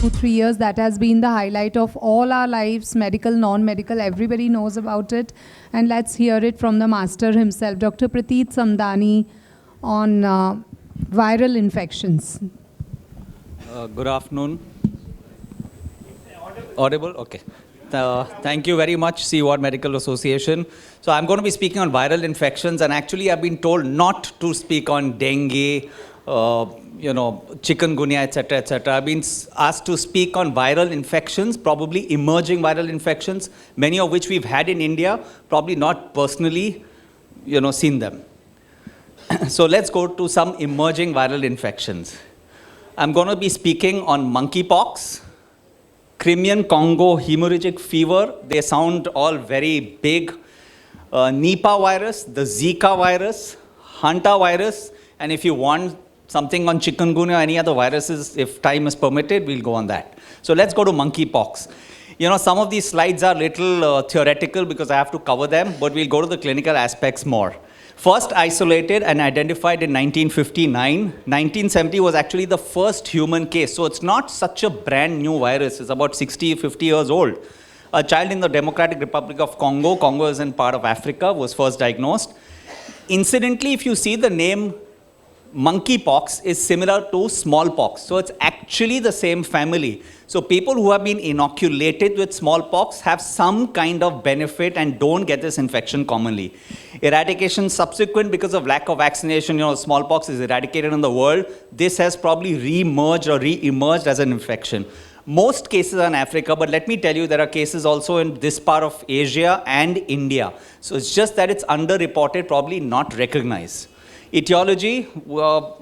2-3 years, that has been the highlight of all our lives, medical, non-medical, everybody knows about it. And let's hear it from the master himself, Dr. Pratit Samdani, on viral infections. Good afternoon. Audible? Okay. Thank you very much, Seaward Medical Association. So I'm going to be speaking on viral infections, and actually I've been told not to speak on dengue, chikungunya, etc., etc. I've been asked to speak on viral infections, probably emerging viral infections, many of which we've had in India, probably not personally, seen them. So let's go to some emerging viral infections. I'm going to be speaking on monkeypox, Crimean Congo hemorrhagic fever. They sound all very big. Nipah virus, the Zika virus, Hanta virus, and if you want something on chikungunya or any other viruses, if time is permitted, we'll go on that. So let's go to monkeypox. Some of these slides are little theoretical because I have to cover them, but we'll go to the clinical aspects more. First isolated and identified in 1959. 1970 was actually the first human case. So it's not such a brand new virus. It's about 50 years old. A child in the Democratic Republic of Congo, Congo is in part of Africa, was first diagnosed. Incidentally, if you see the name monkeypox is similar to smallpox. So it's actually the same family. So people who have been inoculated with smallpox have some kind of benefit and don't get this infection commonly. Eradication subsequent because of lack of vaccination, smallpox is eradicated in the world. This has probably re-emerged or re-emerged as an infection. Most cases are in Africa, but let me tell you, there are cases also in this part of Asia and India. So it's just that it's underreported, probably not recognized. Etiology,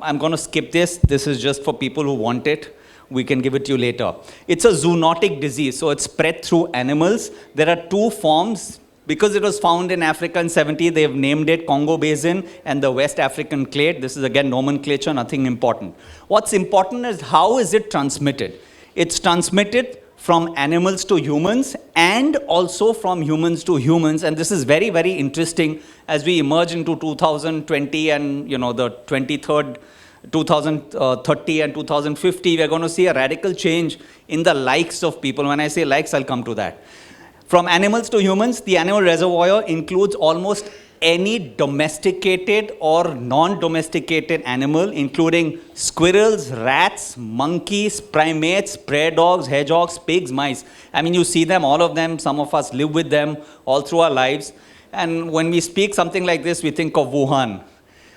I'm going to skip this. This is just for people who want it. We can give it to you later. It's a zoonotic disease, so it's spread through animals. There are two forms. Because it was found in Africa in 70, they've named it Congo Basin and the West African clade. This is again nomenclature, nothing important. What's important is how is it transmitted? It's transmitted from animals to humans and also from humans to humans. And this is very, very interesting as we emerge into 2020 and the 2030 and 2050. We're going to see a radical change in the likes of people. When I say likes, I'll come to that. From animals to humans, the animal reservoir includes almost any domesticated or non-domesticated animal, including squirrels, rats, monkeys, primates, prairie dogs, hedgehogs, pigs, mice. I mean, you see them, all of them. Some of us live with them all through our lives. And when we speak something like this, we think of Wuhan.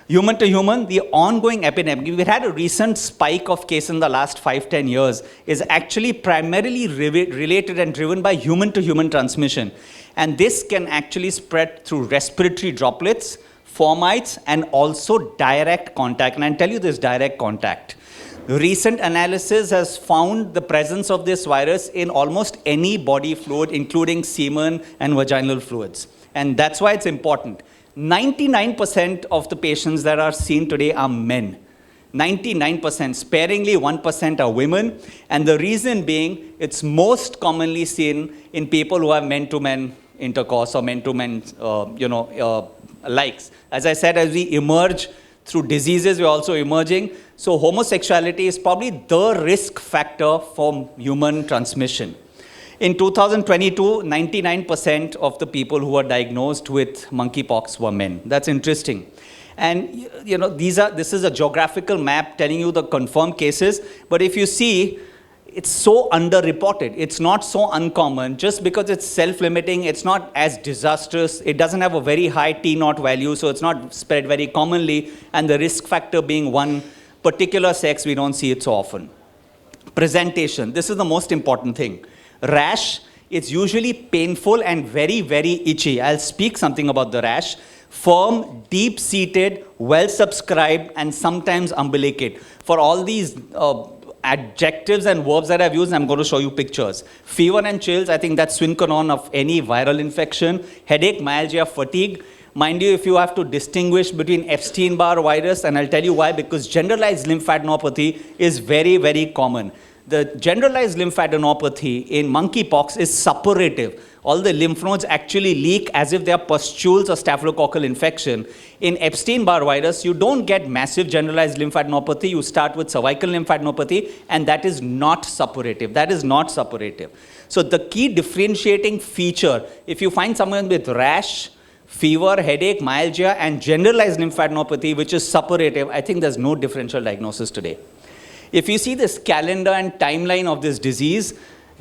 Human to human, the ongoing epidemic, we had a recent spike of cases in the last 5-10 years, is actually primarily related and driven by human to human transmission. And this can actually spread through respiratory droplets, fomites, and also direct contact. And I'll tell you this direct contact. Recent analysis has found the presence of this virus in almost any body fluid, including semen and vaginal fluids. And that's why it's important. 99% of the patients that are seen today are men. 99%, sparingly 1% are women. And the reason being, it's most commonly seen in people who have men-to-men intercourse or men-to-men, likes. As I said, as we emerge through diseases, we're also emerging. So homosexuality is probably the risk factor for human transmission. In 2022, 99% of the people who were diagnosed with monkeypox were men. That's interesting. And this is a geographical map telling you the confirmed cases. But if you see, it's so underreported. It's not so uncommon. Just because it's self-limiting, it's not as disastrous. It doesn't have a very high T0 value, so it's not spread very commonly. And the risk factor being one particular sex, we don't see it so often. Presentation. This is the most important thing. Rash, it's usually painful and very, very itchy. I'll speak something about the rash. Firm, deep-seated, well-subscribed, and sometimes umbilicate. For all these adjectives and verbs that I've used, I'm going to show you pictures. Fever and chills, I think that's sine qua non of any viral infection. Headache, myalgia, fatigue. Mind you, if you have to distinguish between Epstein-Barr virus, and I'll tell you why, because generalized lymphadenopathy is very, very common. The generalized lymphadenopathy in monkeypox is suppurative. all the lymph nodes actually leak as if they are pustules or staphylococcal infection. In Epstein-Barr virus, you don't get massive generalized lymphadenopathy. You start with cervical lymphadenopathy, and that is not suppurative. That is not suppurative. So the key differentiating feature, if you find someone with rash, fever, headache, myalgia, and generalized lymphadenopathy, which is suppurative, I think there's no differential diagnosis today. If you see this calendar and timeline of this disease,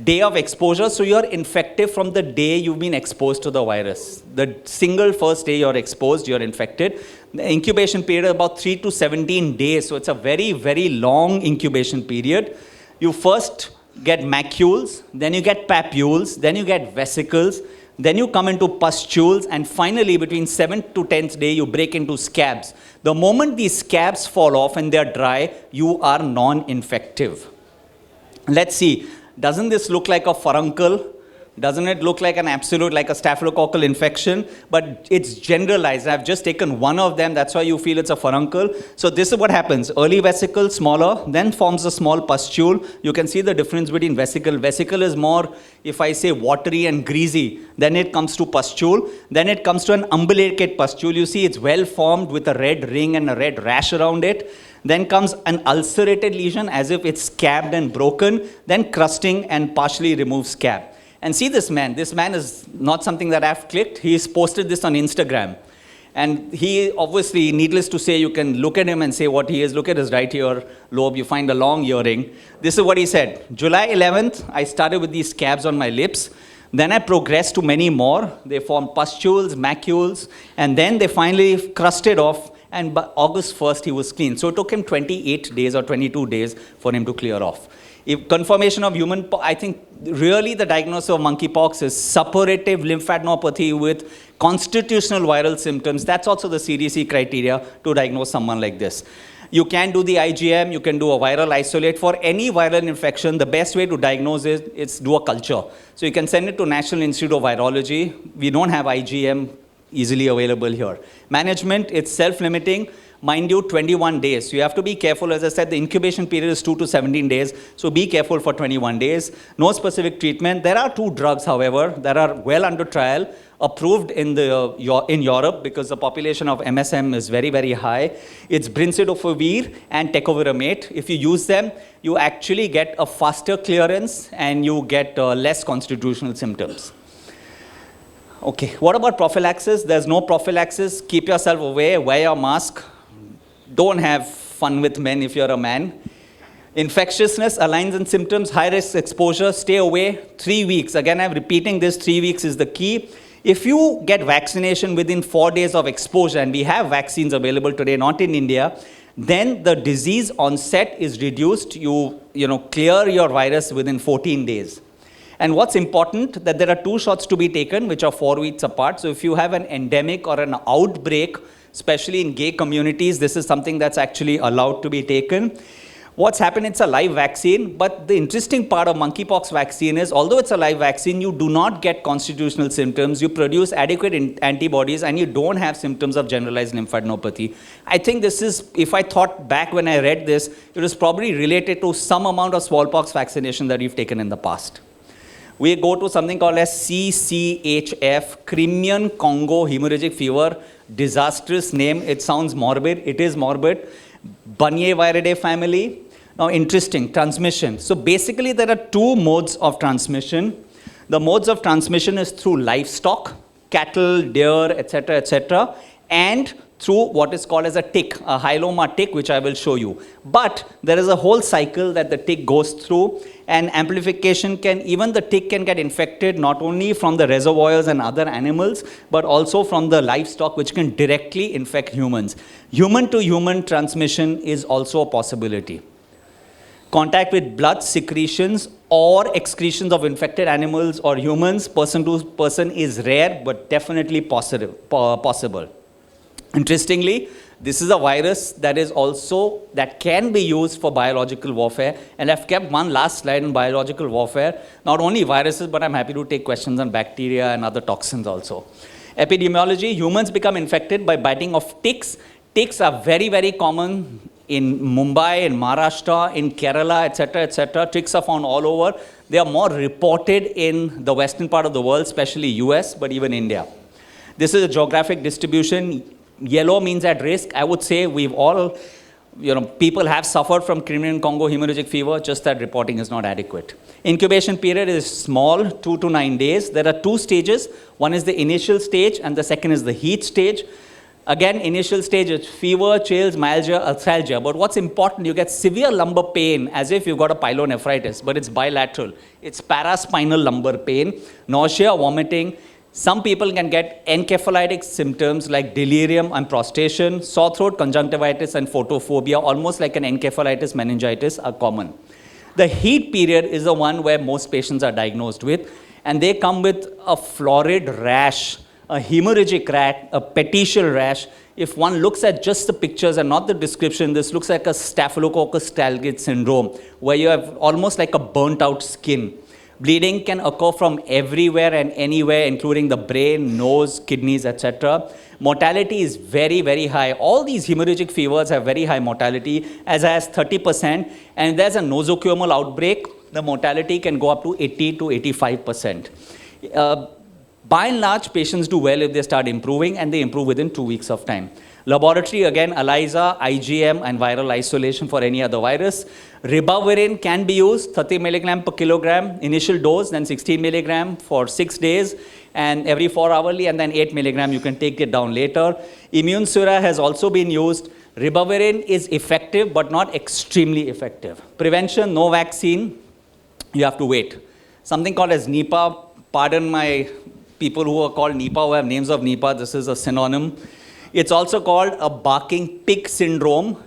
day of exposure, so you're infected from the day you've been exposed to the virus. The single first day you're exposed, you're infected. The incubation period is about 3 to 17 days, so it's a very, very long incubation period. You first get macules, then you get papules, then you get vesicles, then you come into pustules, and finally between 7th to 10th day you break into scabs. The moment these scabs fall off and they're dry, you are non-infective. Let's see. Doesn't this look like a furuncle? Doesn't it look like an absolute, like a staphylococcal infection? But it's generalized. I've just taken one of them. That's why you feel it's a furuncle. So this is what happens. Early vesicle, smaller, then forms a small pustule. You can see the difference between vesicle. Vesicle is more, if I say, watery and greasy. Then it comes to pustule. Then it comes to an umbilicate pustule. You see it's well formed with a red ring and a red rash around it. Then comes an ulcerated lesion as if it's scabbed and broken. Then crusting and partially removed scab. And see this man. This man is not something that I've clicked. He's posted this on Instagram. And he, obviously, needless to say, you can look at him and say what he is. Look at his right ear lobe. You find a long earring. This is what he said. July 11th, I started with these scabs on my lips. Then I progressed to many more. They formed pustules, macules, and then they finally crusted off. And by August 1st, he was clean. So it took him 28 days or 22 days for him to clear off. If confirmation of human, I think really the diagnosis of monkeypox is suppurative lymphadenopathy with constitutional viral symptoms. That's also the CDC criteria to diagnose someone like this. You can do the IgM, you can do a viral isolate. For any viral infection, the best way to diagnose it is do a culture. So you can send it to National Institute of Virology. We don't have IgM easily available here. Management, it's self-limiting. Mind you, 21 days. So you have to be careful. As I said, the incubation period is 2 to 17 days. So be careful for 21 days. No specific treatment. There are 2 drugs, however, that are well under trial, approved in Europe because the population of MSM is very, very high. It's brincidofovir and tecovirimat. If you use them, you actually get a faster clearance and you get less constitutional symptoms. Okay, what about prophylaxis? There's no prophylaxis. Keep yourself away. Wear your mask. Don't have fun with men if you're a man. Infectiousness, signs and symptoms, high-risk exposure, stay away. 3 weeks. Again, I'm repeating this, 3 weeks is the key. If you get vaccination within 4 days of exposure, and we have vaccines available today, not in India, then the disease onset is reduced. You clear your virus within 14 days. And what's important, that there are 2 shots to be taken, which are 4 weeks apart. So if you have an endemic or an outbreak, especially in gay communities, this is something that's actually allowed to be taken. What's happened, it's a live vaccine, but the interesting part of monkeypox vaccine is, although it's a live vaccine, you do not get constitutional symptoms, you produce adequate antibodies, and you don't have symptoms of generalized lymphadenopathy. I think this is, if I thought back when I read this, it was probably related to some amount of smallpox vaccination that we've taken in the past. We go to something called as CCHF, Crimean Congo hemorrhagic fever. Disastrous name. It sounds morbid. It is morbid. Bunyieviridae family. Now, interesting. Transmission. So, basically, there are 2 modes of transmission. The modes of transmission is through livestock, cattle, deer, etc., and through what is called as a tick, a hyloma tick, which I will show you. But there is a whole cycle that the tick goes through, and amplification even the tick can get infected not only from the reservoirs and other animals, but also from the livestock, which can directly infect humans. Human to human transmission is also a possibility. Contact with blood secretions or excretions of infected animals or humans, person to person, is rare, but definitely possible. Interestingly, this is a virus that can be used for biological warfare. And I've kept one last slide on biological warfare. Not only viruses, but I'm happy to take questions on bacteria and other toxins also. Epidemiology, humans become infected by biting of ticks. Ticks are very, very common in Mumbai, in Maharashtra, in Kerala, etc., etc. Ticks are found all over. They are more reported in the western part of the world, especially US, but even India. This is a geographic distribution. Yellow means at risk. I would say we've all, people have suffered from Crimean Congo hemorrhagic fever, just that reporting is not adequate. Incubation period is small, 2 to 9 days. There are 2 stages. One is the initial stage, and the second is the heat stage. Again, initial stage is fever, chills, myalgia, arthralgia. But what's important, you get severe lumbar pain as if you've got a pyelonephritis, but it's bilateral. It's paraspinal lumbar pain, nausea, vomiting. Some people can get encephalitic symptoms like delirium and prostration, sore throat, conjunctivitis, and photophobia, almost like an encephalitis, meningitis are common. The heat period is the one where most patients are diagnosed with, and they come with a florid rash, a hemorrhagic rash, a petechial rash. If one looks at just the pictures and not the description, this looks like a staphylococcus talgate syndrome, where you have almost like a burnt out skin. Bleeding can occur from everywhere and anywhere, including the brain, nose, kidneys, etc. Mortality is very, very high. All these hemorrhagic fevers have very high mortality, as high as 30%. And if there's a nosocomial outbreak, the mortality can go up to 80 to 85%. By and large, patients do well if they start improving, and they improve within 2 weeks of time. Laboratory, again, ELISA, IgM, and viral isolation for any other virus. Ribavirin can be used, 30 milligram per kilogram, initial dose, then 16 milligram for 6 days, and every 4 hourly, and then 8 milligram, you can take it down later. Immune sera has also been used. Ribavirin is effective, but not extremely effective. Prevention, no vaccine, you have to wait. Something called as Nipah, pardon my people who are called Nipah, who have names of Nipah, this is a synonym. It's also called a barking pig syndrome.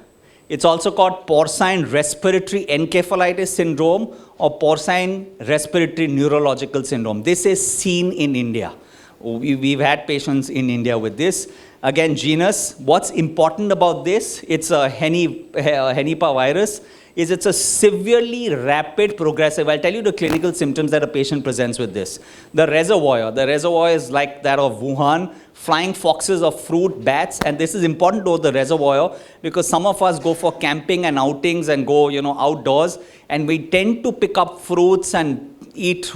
It's also called porcine respiratory encephalitis syndrome or porcine respiratory neurological syndrome. This is seen in India. We've had patients in India with this. Again, genus. What's important about this? It's a Nipah virus. It's a severely rapid progressive. I'll tell you the clinical symptoms that a patient presents with this. The reservoir is like that of Wuhan, flying foxes of fruit, bats, and this is important to the reservoir because some of us go for camping and outings and go, outdoors, and we tend to pick up fruits and eat,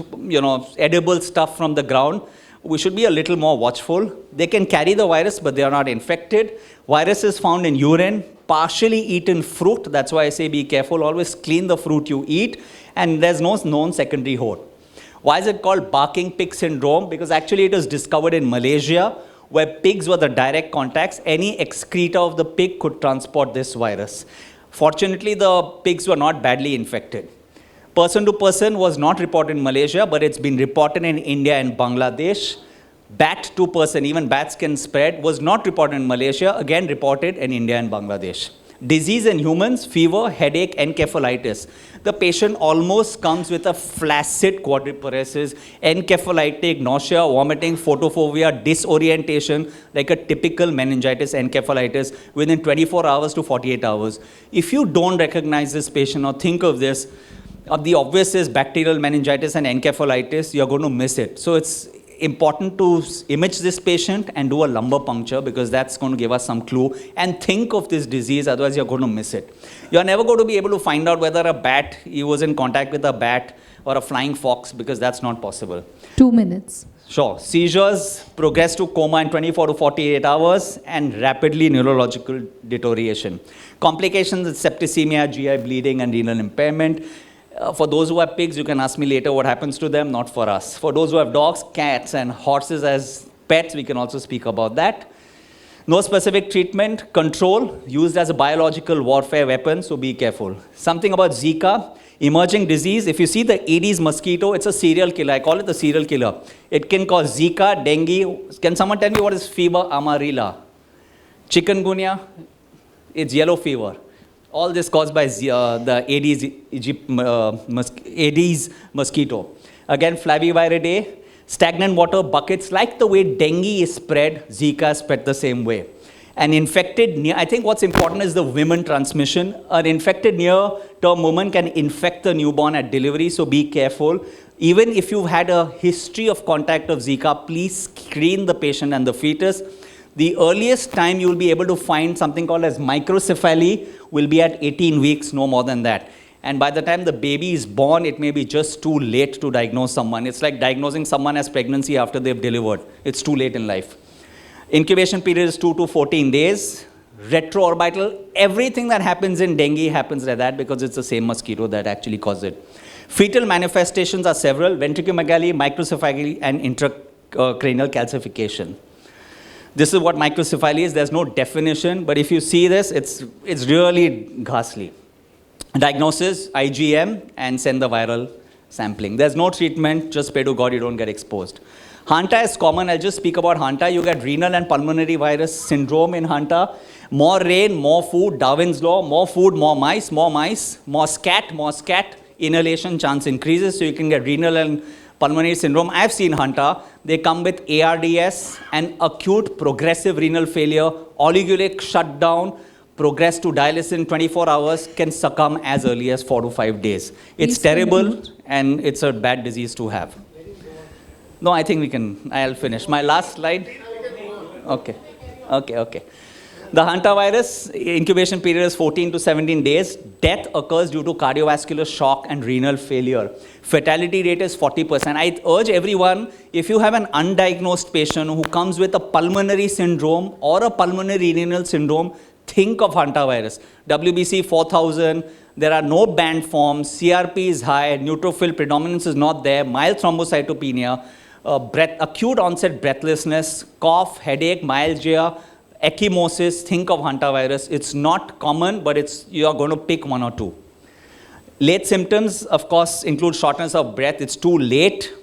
edible stuff from the ground. We should be a little more watchful. They can carry the virus, but they are not infected. Virus is found in urine, partially eaten fruit. That's why I say be careful. Always clean the fruit you eat. And there's no known secondary host. Why is it called barking pig syndrome? Because actually it was discovered in Malaysia, where pigs were the direct contacts. Any excreta of the pig could transport this virus. Fortunately, the pigs were not badly infected. Person to person was not reported in Malaysia, but it's been reported in India and Bangladesh. Bat to person, even bats can spread, was not reported in Malaysia, again reported in India and Bangladesh. Disease in humans, fever, headache, encephalitis. The patient almost comes with a flaccid quadriparesis, encephalitic, nausea, vomiting, photophobia, disorientation, like a typical meningitis encephalitis within 24 hours to 48 hours. If you don't recognize this patient or think of this, the obvious is bacterial meningitis and encephalitis, you're going to miss it. So it's important to image this patient and do a lumbar puncture because that's going to give us some clue and think of this disease, otherwise you're going to miss it. You're never going to be able to find out whether he was in contact with a bat or a flying fox because that's not possible. 2 minutes. Sure. Seizures progress to coma in 24 to 48 hours and rapidly neurological deterioration. Complications is septicemia, GI bleeding and renal impairment. For those who have pigs, you can ask me later what happens to them, not for us. For those who have dogs, cats, and horses as pets, we can also speak about that. No specific treatment, control, used as a biological warfare weapon, so be careful. Something about Zika, emerging disease. If you see the Aedes mosquito, it's a serial killer. I call it the serial killer. It can cause Zika, dengue. Can someone tell me what is fever amarilla? Chikungunya, it's yellow fever. All this caused by the Aedes mosquito. Again, flaviviridae, stagnant water buckets, like the way dengue is spread, Zika is spread the same way. An infected, I think what's important is the women transmission. An infected near-term woman can infect the newborn at delivery, so be careful. Even if you've had a history of contact of Zika, please screen the patient and the fetus. The earliest time you will be able to find something called as microcephaly will be at 18 weeks, no more than that. And by the time the baby is born, it may be just too late to diagnose someone. It's like diagnosing someone as pregnancy after they've delivered. It's too late in life. Incubation period is 2 to 14 days. Retroorbital, everything that happens in dengue happens like that because it's the same mosquito that actually causes it. Fetal manifestations are several: ventriculomegaly, microcephaly, and intracranial calcification. This is what microcephaly is. There's no definition, but if you see this, it's really ghastly. Diagnosis, IgM, and send the viral sampling. There's no treatment, just pray to God you don't get exposed. Hanta is common. I'll just speak about Hanta. You get renal and pulmonary virus syndrome in Hanta. More rain, more food, Darwin's law, more food, more mice, more scat, inhalation chance increases, so you can get renal and pulmonary syndrome. I've seen Hanta. They come with ARDS and acute progressive renal failure, oliguric shutdown, progress to dialysis in 24 hours, can succumb as early as 4 to 5 days. It's terrible, and it's a bad disease to have. No, I think I'll finish. My last slide. Okay. The hantavirus incubation period is 14 to 17 days. Death occurs due to cardiovascular shock and renal failure. Fatality rate is 40%. I urge everyone, if you have an undiagnosed patient who comes with a pulmonary syndrome or a pulmonary renal syndrome, think of hantavirus. WBC 4000, there are no band forms, CRP is high, neutrophil predominance is not there, mild thrombocytopenia, acute onset breathlessness, cough, headache, myalgia, ecchymosis. Think of hantavirus. It's not common, but you are going to pick one or two. Late symptoms, of course, include shortness of breath. It's too late.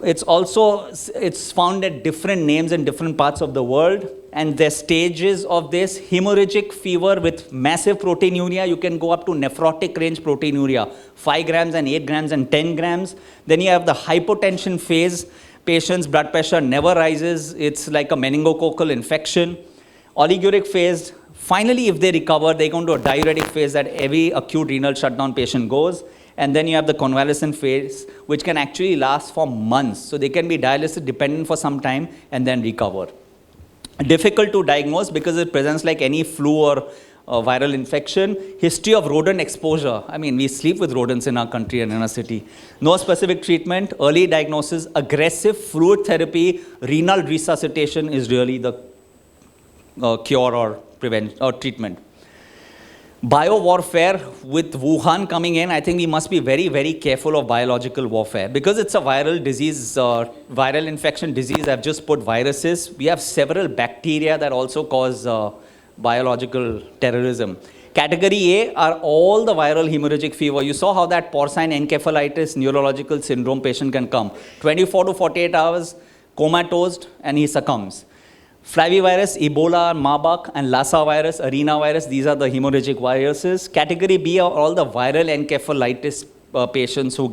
It's found at different names in different parts of the world, and the stages of this: hemorrhagic fever with massive proteinuria. You can go up to nephrotic range proteinuria, 5 grams and 8 grams and 10 grams. Then you have the hypotension phase. Patient's blood pressure never rises. It's like a meningococcal infection. Oliguric phase. Finally, if they recover, they go into a diuretic phase that every acute renal shutdown patient goes. And then you have the convalescent phase, which can actually last for months. So they can be dialysis dependent for some time and then recover. Difficult to diagnose because it presents like any flu or viral infection. History of rodent exposure. I mean, we sleep with rodents in our country and in our city. No specific treatment. Early diagnosis, aggressive fluid therapy, renal resuscitation is really the cure or prevention or treatment. Biowarfare, with Wuhan coming in, I think we must be very, very careful of biological warfare. Because it's a viral disease, viral infection disease, I've just put viruses. We have several bacteria that also cause biological terrorism. Category A are all the viral hemorrhagic fever. You saw how that porcine encephalitis neurological syndrome patient can come. 24 to 48 hours, comatose, and he succumbs. Flavivirus, Ebola, Marburg, and Lassa virus, arena virus, these are the hemorrhagic viruses. Category B are all the viral encephalitis patients who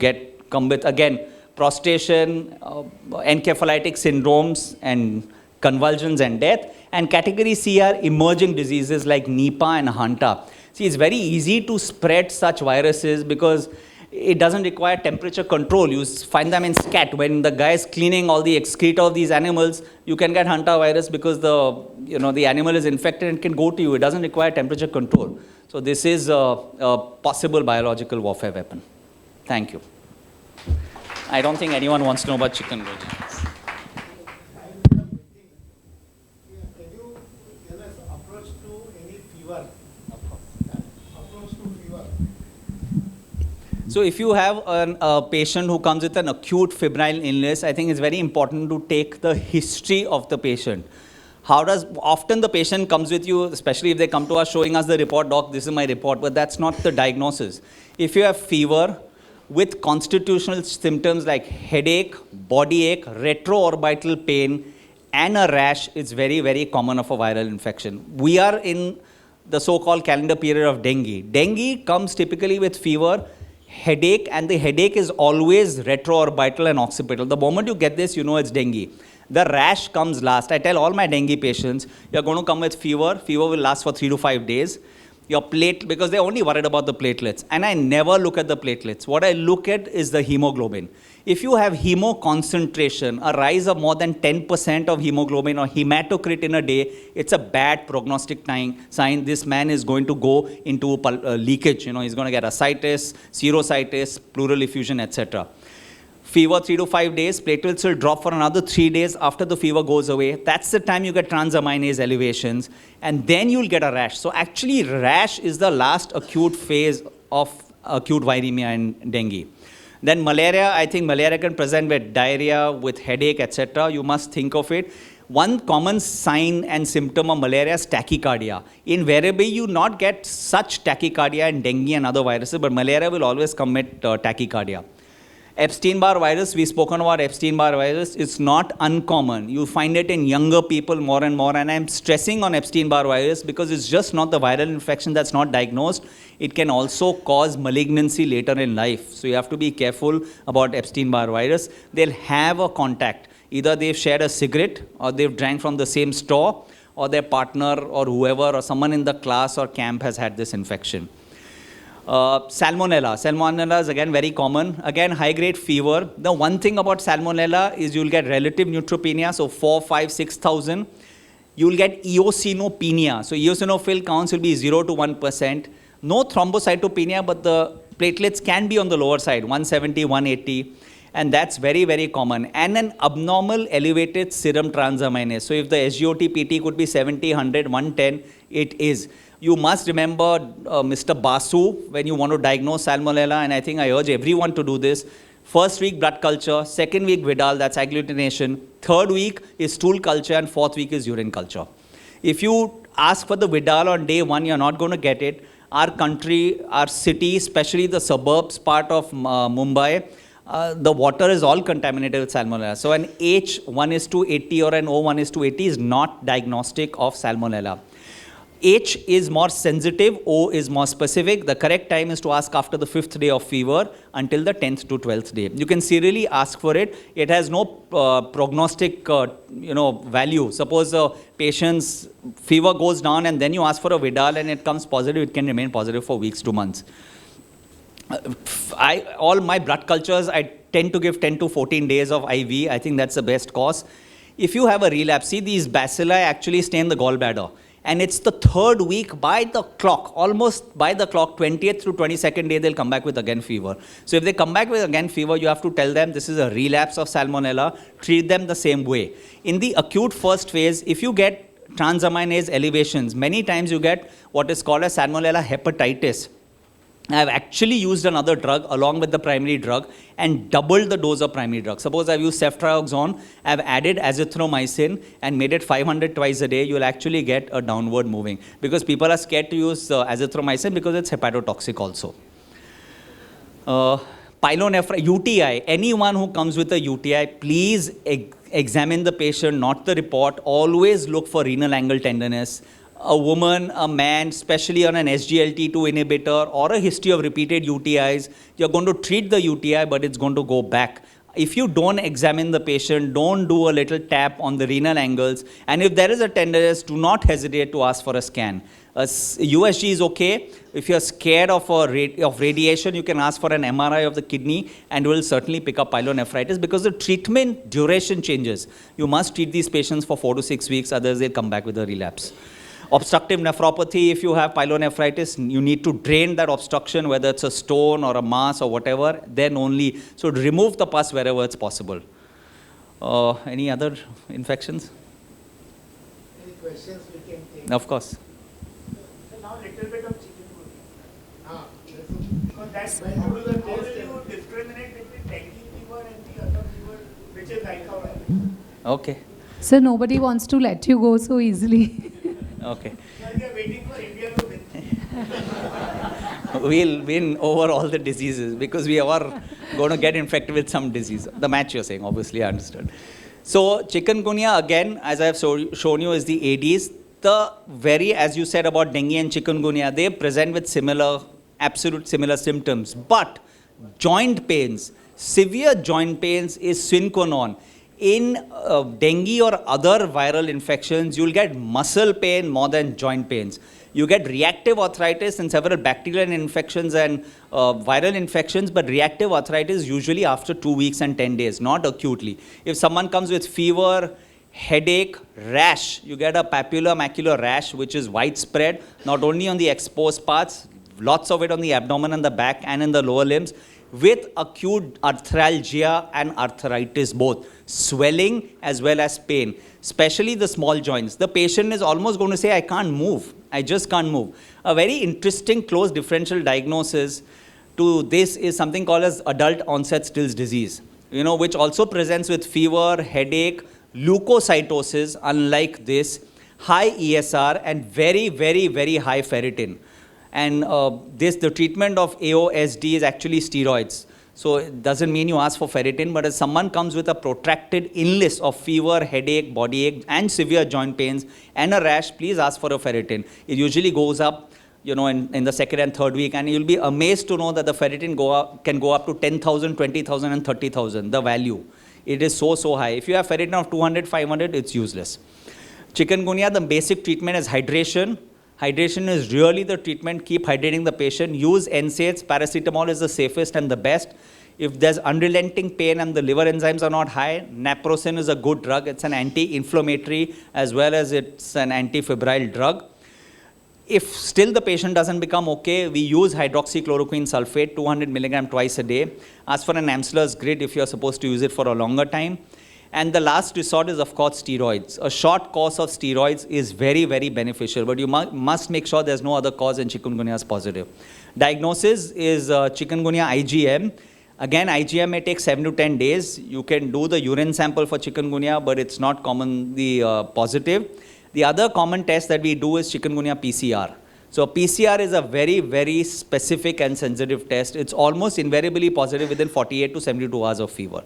come with, again, prostration, encephalitic syndromes, and convulsions and death. And category C are emerging diseases like Nipah and Hanta. See, it's very easy to spread such viruses because it doesn't require temperature control. You find them in scat. When the guy is cleaning all the excreta of these animals, you can get hantavirus because the animal is infected and can go to you. It doesn't require temperature control. So this is a possible biological warfare weapon. Thank you. I don't think anyone wants to know about chikungunya. Can you tell us approach to any fever? Approach to fever. So if you have a patient who comes with an acute febrile illness, I think it's very important to take the history of the patient. Often the patient comes with you, especially if they come to us showing us the report, doc, this is my report, but that's not the diagnosis. If you have fever with constitutional symptoms like headache, body ache, retroorbital pain, and a rash, it's very, very common of a viral infection. We are in the so-called calendar period of dengue. Dengue comes typically with fever, headache, and the headache is always retroorbital and occipital. The moment you get this, you know it's dengue. The rash comes last. I tell all my dengue patients, you're going to come with fever. Fever will last for 3 to 5 days. your plate, because they're only worried about the platelets. And I never look at the platelets. What I look at is the hemoglobin. If you have hemo concentration, a rise of more than 10% of hemoglobin or hematocrit in a day, it's a bad prognostic sign. This man is going to go into leakage. He's going to get ascites, serositis, pleural effusion, etc. Fever 3 to 5 days, platelets will drop for another 3 days after the fever goes away. That's the time you get transaminase elevations, and then you'll get a rash. So actually, rash is the last acute phase of acute viremia and dengue. Then malaria, I think malaria can present with diarrhea, with headache, etc. You must think of it. One common sign and symptom of malaria is tachycardia. Invariably, you not get such tachycardia in dengue and other viruses, but malaria will always commit tachycardia. Epstein-Barr virus, we've spoken about Epstein-Barr virus. It's not uncommon. You find it in younger people more and more. And I'm stressing on Epstein-Barr virus because it's just not the viral infection that's not diagnosed. It can also cause malignancy later in life. So you have to be careful about Epstein-Barr virus. They'll have a contact. Either they've shared a cigarette, or they've drank from the same straw, or their partner or whoever or someone in the class or camp has had this infection. Salmonella. Salmonella is again very common. Again, high-grade fever. The one thing about salmonella is you'll get relative neutropenia, so 4, 5, 6,000. You'll get eosinopenia. So eosinophil counts will be 0 to 1%. No thrombocytopenia, but the platelets can be on the lower side, 170, 180. And that's very, very common. And an abnormal elevated serum transaminase. So if the SGOT-PT could be 70, 100, 110, it is. You must remember Mr. Basu when you want to diagnose salmonella, and I think I urge everyone to do this. First week, blood culture. Second week, Vidal, that's agglutination. Third week is stool culture, and fourth week is urine culture. If you ask for the Vidal on day 1, you're not going to get it. Our country, our city, especially the suburbs part of Mumbai, the water is all contaminated with salmonella. So an H1:80 or an O1:80 is not diagnostic of salmonella. H is more sensitive, O is more specific. The correct time is to ask after the 5th day of fever until the 10th to 12th day. You can serially ask for it. It has no prognostic value. Suppose a patient's fever goes down and then you ask for a Vidal and it comes positive, it can remain positive for weeks to months. All my blood cultures, I tend to give 10 to 14 days of IV. I think that's the best course. If you have a relapse, see, these bacilli actually stay in the gallbladder. And it's the 3rd week by the clock, almost by the clock, 20th through 22nd day, they'll come back with again fever. So if they come back with again fever, you have to tell them this is a relapse of salmonella, treat them the same way. In the acute first phase, if you get transaminase elevations, many times you get what is called a salmonella hepatitis. I've actually used another drug along with the primary drug and doubled the dose of primary drug. Suppose I've used ceftriaxone, I've added azithromycin and made it 500 twice a day, you'll actually get a downward moving. Because people are scared to use azithromycin because it's hepatotoxic also. Pyelonephritis, UTI, anyone who comes with a UTI, please examine the patient, not the report. Always look for renal angle tenderness. A woman, a man, especially on an SGLT2 inhibitor or a history of repeated UTIs, you're going to treat the UTI, but it's going to go back. If you don't examine the patient, don't do a little tap on the renal angles. And if there is a tenderness, do not hesitate to ask for a scan. USG is okay. If you're scared of radiation, you can ask for an MRI of the kidney and will certainly pick up pyelonephritis because the treatment duration changes. You must treat these patients for 4 to 6 weeks, otherwise they'll come back with a relapse. Obstructive nephropathy, if you have pyelonephritis, you need to drain that obstruction, whether it's a stone or a mass or whatever, then only. So remove the pus wherever it's possible. Any other infections? Any questions we can take? Of course. So now little bit of chikungunya. Because That's when you do the how test, do you discriminate between dengue fever and the other fever, which is like how? Okay. Sir, nobody wants to let you go so easily. Okay. We are waiting for India to win. We'll win over all the diseases because we are going to get infected with some disease. The match you're saying, obviously, I understood. So chikungunya, again, as I've shown you, is the Aedes. As you said about dengue and chikungunya, they present with absolute similar symptoms. But joint pains, severe joint pains is synconon. In dengue or other viral infections, you'll get muscle pain more than joint pains. You get reactive arthritis in several bacterial infections and viral infections, but reactive arthritis usually after 2 weeks and 10 days, not acutely. If someone comes with fever, headache, rash, you get a papular macular rash, which is widespread, not only on the exposed parts, lots of it on the abdomen and the back and in the lower limbs, with acute arthralgia and arthritis both, swelling as well as pain, especially the small joints. The patient is almost going to say, I can't move, I just can't move. A very interesting close differential diagnosis to this is something called as adult onset Still's disease, which also presents with fever, headache, leukocytosis, unlike this, high ESR and very, very, very high ferritin. And the treatment of AOSD is actually steroids. So it doesn't mean you ask for ferritin, but if someone comes with a protracted illness of fever, headache, body ache, and severe joint pains, and a rash, please ask for a ferritin. It usually goes up, in the second and third week, and you'll be amazed to know that the ferritin can go up to 10,000, 20,000, and 30,000, the value. It is so, so high. If you have ferritin of 200, 500, it's useless. Chikungunya, the basic treatment is hydration. Hydration is really the treatment. Keep hydrating the patient. Use NSAIDs. Paracetamol is the safest and the best. If there's unrelenting pain and the liver enzymes are not high, naproxen is a good drug. It's an anti-inflammatory as well as it's an antifebrile drug. If still the patient doesn't become okay, we use hydroxychloroquine sulfate, 200 milligram twice a day. Ask for an Amsler's grid if you're supposed to use it for a longer time. And the last resort is, of course, steroids. A short course of steroids is very, very beneficial, but you must make sure there's no other cause and chikungunya is positive. Diagnosis is chikungunya IgM. Again, IgM may take 7 to 10 days. You can do the urine sample for chikungunya, but it's not commonly positive. The other common test that we do is chikungunya PCR. So PCR is a very, very specific and sensitive test. It's almost invariably positive within 48 to 72 hours of fever.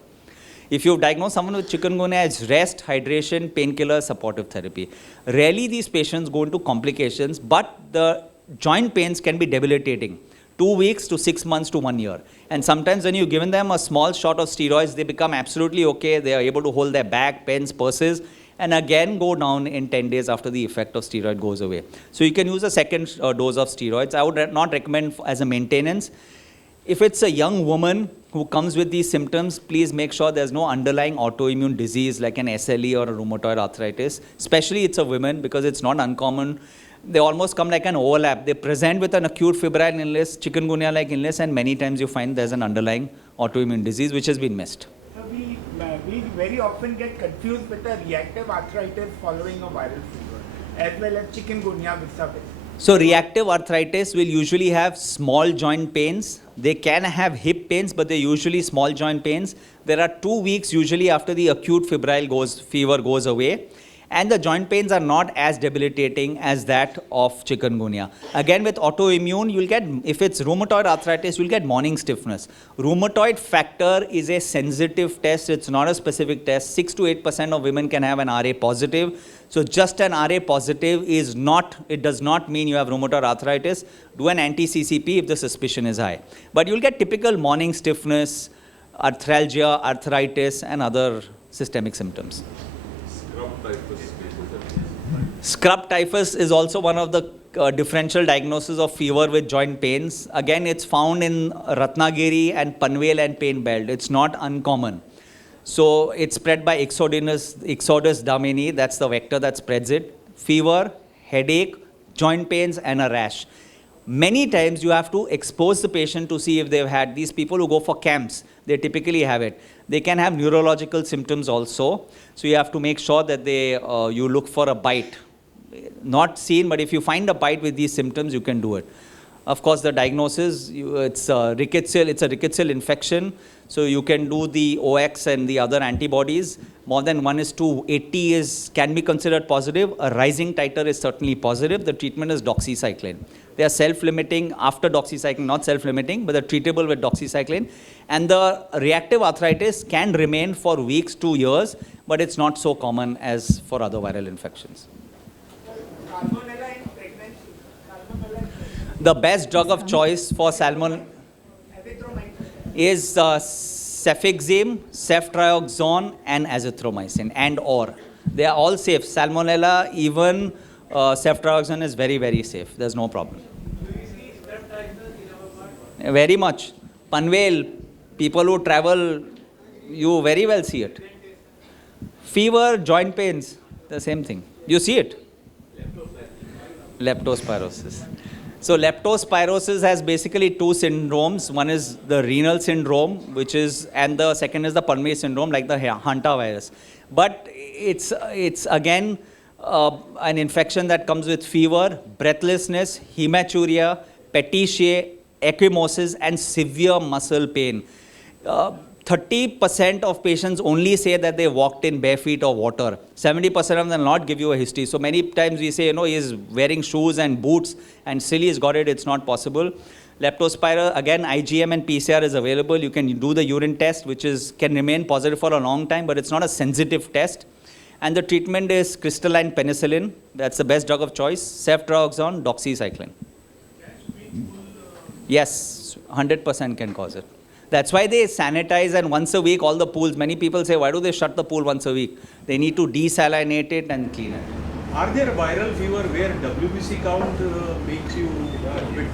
If you diagnose someone with chikungunya, it's rest, hydration, painkiller, supportive therapy. Rarely these patients go into complications, but the joint pains can be debilitating. 2 weeks to 6 months to 1 year. And sometimes when you've given them a small shot of steroids, they become absolutely okay. They are able to hold their back, pens, purses, and again go down in 10 days after the effect of steroid goes away. So you can use a second dose of steroids. I would not recommend as a maintenance. If it's a young woman who comes with these symptoms, please make sure there's no underlying autoimmune disease like an SLE or a rheumatoid arthritis. Especially it's a woman because it's not uncommon. They almost come like an overlap. They present with an acute febrile illness, chikungunya-like illness, and many times you find there's an underlying autoimmune disease which has been missed. So we very often get confused with the reactive arthritis following a viral fever, as well as chikungunya vis a vis. So reactive arthritis will usually have small joint pains. They can have hip pains, but they're usually small joint pains. There are 2 weeks usually after the acute febrile fever goes away. And the joint pains are not as debilitating as that of chikungunya. Again, with autoimmune, you'll get, if it's rheumatoid arthritis, you'll get morning stiffness. Rheumatoid factor is a sensitive test. It's not a specific test. 6 to 8% of women can have an RA positive. So just an RA positive is not, it does not mean you have rheumatoid arthritis. Do an anti-CCP if the suspicion is high. But you'll get typical morning stiffness, arthralgia, arthritis, and other systemic symptoms. Scrub typhus is also one of the differential diagnoses of fever with joint pains. Again, it's found in Ratnagiri and Panvel and Pain Belt. It's not uncommon. So it's spread by Ixodes damini. That's the vector that spreads it. Fever, headache, joint pains, and a rash. Many times you have to expose the patient to see if they've had. These people who go for camps, they typically have it. They can have neurological symptoms also. So you have to make sure that you look for a bite. Not seen, but if you find a bite with these symptoms, you can do it. Of course, the diagnosis, it's a rickettsial infection. So you can do the OX and the other antibodies. More than 1:80 can be considered positive. A rising titer is certainly positive. The treatment is doxycycline. They are self-limiting after doxycycline, not self-limiting, but they're treatable with doxycycline. And the reactive arthritis can remain for weeks to years, but it's not so common as for other viral infections. Salmonella in pregnancy. The best drug of choice for salmon is cefixime, ceftriaxone, and azithromycin, and or. They are all safe. Salmonella, even ceftriaxone is very, very safe. There's no problem. Very much. Panvel, people who travel, you very well see it. Fever, joint pains, the same thing. You see it. Leptospirosis. So leptospirosis has basically two syndromes. One is the renal syndrome, and the second is the pulmonary syndrome, like the hantavirus. But it's again an infection that comes with fever, breathlessness, hematuria, petechiae, ecchymosis, and severe muscle pain. 30% of patients only say that they walked in bare feet or water. 70% of them will not give you a history. So many times we say, he is wearing shoes and boots and still he's got it. It's not possible. Leptospira, again, IgM and PCR is available. You can do the urine test, which can remain positive for a long time, but it's not a sensitive test. And the treatment is crystalline penicillin. That's the best drug of choice. Ceftriaxone, doxycycline. Yes, 100% can cause it. That's why they sanitize, and once a week all the pools. Many people say, why do they shut the pool once a week? They need to desalinate it and clean it. Are there viral fever where WBC count makes you a bit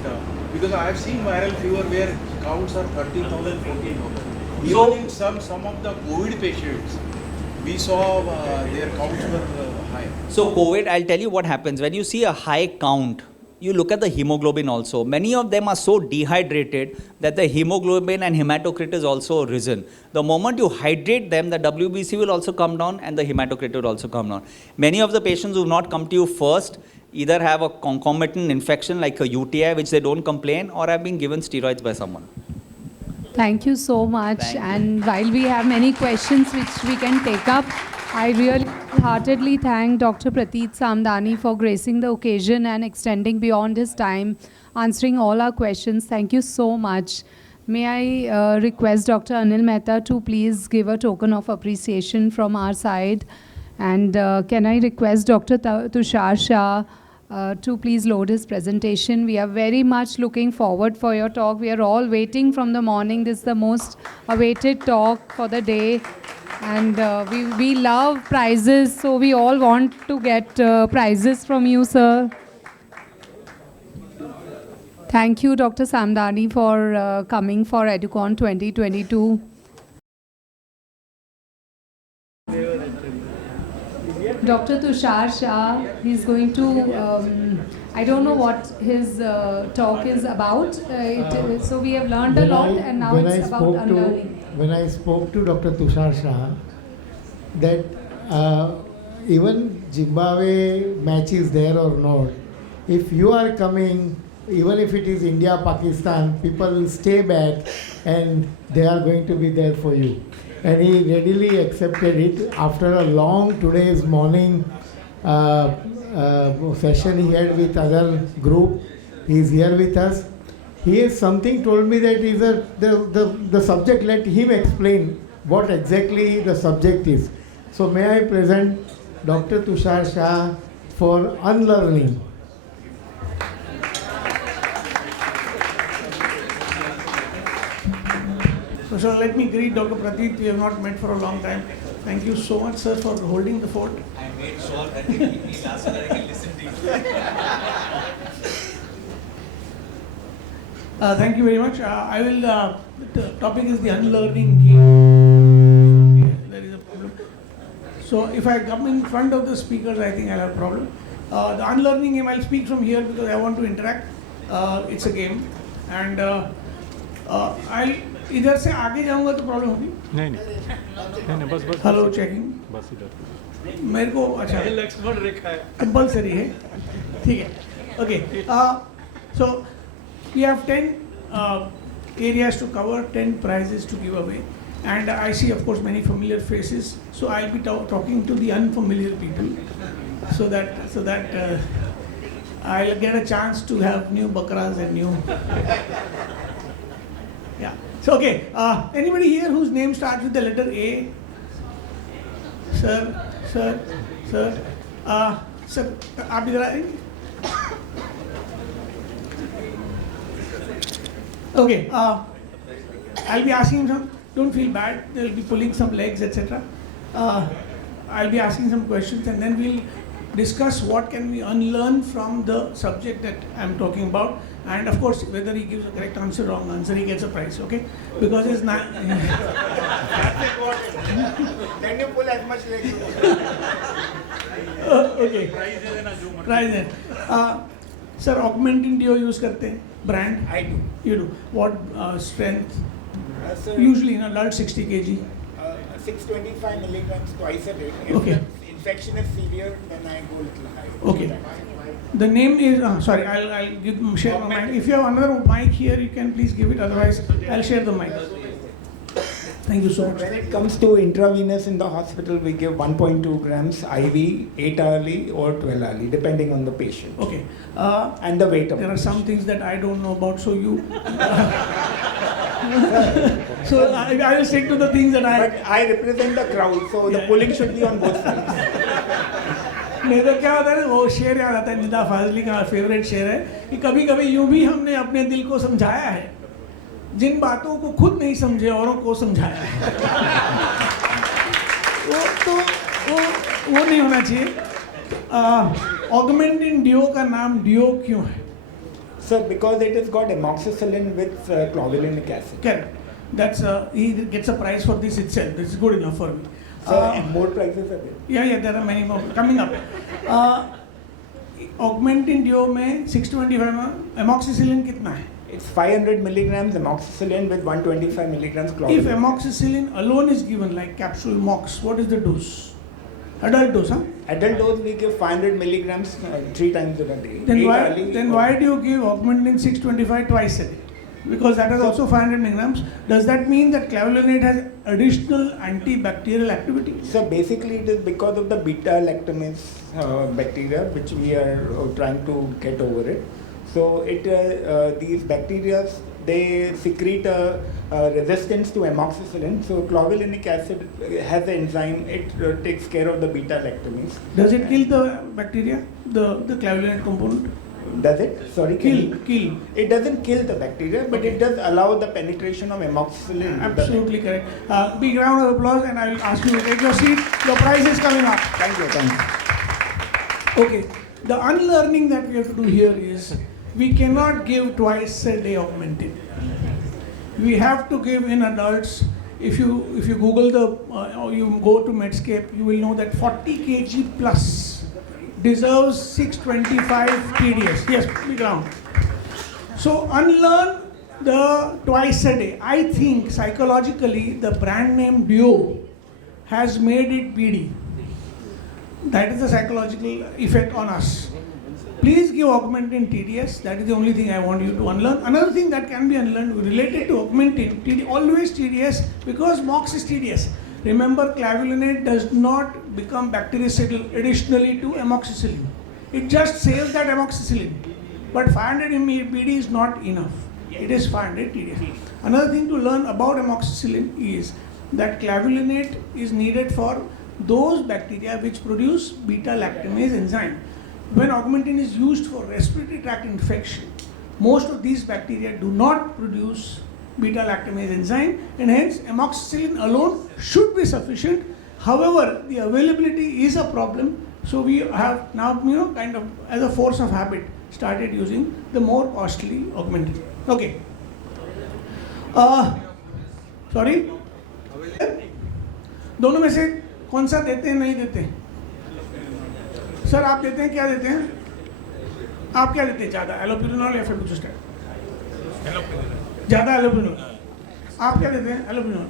because I have seen viral fever where counts are 30,000, 14,000. Even in some of the COVID patients, we saw their counts were high. So COVID, I'll tell you what happens. When you see a high count, you look at the hemoglobin also. Many of them are so dehydrated that the hemoglobin and hematocrit is also risen. The moment you hydrate them, the WBC will also come down and the hematocrit will also come down. Many of the patients who have not come to you first either have a concomitant infection like a UTI, which they don't complain, or have been given steroids by someone. Thank you so much. Thank you. And while we have many questions which we can take up, I really heartedly thank Dr. Pratit Samdani for gracing the occasion and extending beyond his time, answering all our questions. Thank you so much. May I request Dr. Anil Mehta to please give a token of appreciation from our side. And can I request Dr. Tushar Shah to please load his presentation. We are very much looking forward for your talk. We are all waiting from the morning. This is the most awaited talk for the day. And we love prizes, so we all want to get prizes from you, sir. Thank you, Dr. Samdani, for coming for Educon 2022. Dr. Tushar Shah, he's going to, I don't know what his talk is about. So we have learned a lot, and now it's about unlearning. When I spoke to Dr. Tushar Shah, that even Zimbabwe match is there or not, if you are coming, even if it is India, Pakistan, people will stay back and they are going to be there for you. And he readily accepted it after a long today's morning session he had with other group. He is here with us. He has something told me that is the subject, let him explain what exactly the subject is. So may I present Dr. Tushar Shah for unlearning. So let me greet Dr. Pratit. We have not met for a long time. Thank you so much, sir, for holding the fort. I made sure that he asked so that I can listen to you. Thank you very much. The topic is the unlearning game. There is a problem. So if I come in front of the speakers, I think I'll have a problem. The unlearning game, I'll speak from here because I want to interact. It's a game. And I'll इधर से आगे जाऊंगा तो problem होगी नहीं बस hello checking बस इधर मेरे को अच्छा एक्सपर्ट रेखा है कंपल्सरी है ठीक है okay so we have 10 areas to cover, 10 prizes to give away, and I see of course many familiar faces, so I'll be talking to the unfamiliar people so that I'll get a chance to have new bakras and new yeah. So okay, anybody here whose name starts with the letter A? Sir, sir, आप इधर आएंगे? Okay, I'll be asking him don't feel bad. They'll be pulling some legs, etc. I'll be asking some questions, and then we'll discuss what can we unlearn from the subject that I'm talking about. And of course, whether he gives a correct answer or wrong answer, he gets a prize, okay? Because it's not... That's important. Then you pull as much leg you Okay. Prize है. Sir, augmentin DO use करते हैं? Brand? I do. You do. What strength? Sir, Usually in adult 60 kg. 625 milligrams twice a day. If Okay. the infection is severe, then I go a little higher. Okay. The name is, sorry, I'll share my mic. If you have another mic here, you can please give it. Otherwise, I'll share the mic. Thank you so much. When it comes to intravenous in the hospital, we give 1.2 grams IV, 8 hourly or 12 hourly, depending on the patient. Okay. And the weight of There are the some things that I don't know about, so you. So I will stick to the things that I. But I represent the crowd, so the Yeah. pulling should be on both sides. नहीं तो क्या होता है वो शेर याद आता है निदा फाजली का फेवरेट शेर है कि कभी कभी यूं भी हमने अपने दिल को समझाया है जिन बातों को खुद नहीं समझे औरों को समझाया है वो नहीं होना चाहिए ऑगमेंटिन डियो का नाम डियो क्यों है So because it has got amoxicillin with clavulanic acid. Correct. That's he gets a prize for this itself. This is good enough for me. And more prices are there. Yeah, there are many more coming up. Augmentin Dio में 625 में amoxicillin कितना है? It's 500 milligrams amoxicillin with 125 milligrams If clavulanic. amoxicillin alone is given like capsule mox, what is the dose? Adult dose, huh? Adult dose we give 500 milligrams 3 times in a day. Then 8 why hourly then or- why do you give augmentin 625 twice a day? Because that is also 500 milligrams. Does that mean that clavulanate has additional antibacterial activity? So basically it is because of the beta-lactamase bacteria which we are trying to get over it. So these bacteria they secrete a resistance to amoxicillin. So clavulanic acid has an enzyme. It takes care of the beta-lactamase. Does it kill the bacteria? The clavulanate component? Does it? Sorry, Kill. It doesn't kill the bacteria, but it does allow the penetration of amoxicillin. into the Absolutely correct. Big round of applause, and I will ask you to take your seat. Your prize is coming up. Thank you. Okay. The unlearning that we have to do here is we cannot give twice a day augmentin. We have to give in adults. If you Google or you go to Medscape, you will know that 40 kg plus deserves 625 TDS. Yes, big round. So unlearn the twice a day. I think psychologically the brand name Duo has made it PD. That is the psychological effect on us. Please give augmentin TDS. That is the only thing I want you to unlearn. Another thing that can be unlearned related to augmentin, always TDS because MOX is TDS. Remember, clavulanate does not become bactericidal additionally to amoxicillin. It just saves that amoxicillin. But 500 mg PD is not enough. It is 500 TDS. Another thing to learn about amoxicillin is that clavulanate is needed for those bacteria which produce beta-lactamase enzyme. When augmentin is used for respiratory tract infection, most of these bacteria do not produce beta-lactamase enzyme, and hence amoxicillin alone should be sufficient. However, the availability is a problem, so we have now, kind of as a force of habit, started using the more costly augmentin. Okay. Sorry. दोनों में से कौन सा देते हैं नहीं देते हैं? सर आप देते हैं क्या देते हैं? आप क्या देते हैं ज़्यादा एलोपेरिनॉल या फेविकोस्टैट? ज़्यादा एलोपेरिनॉल. आप क्या देते हैं? एलोपेरिनॉल.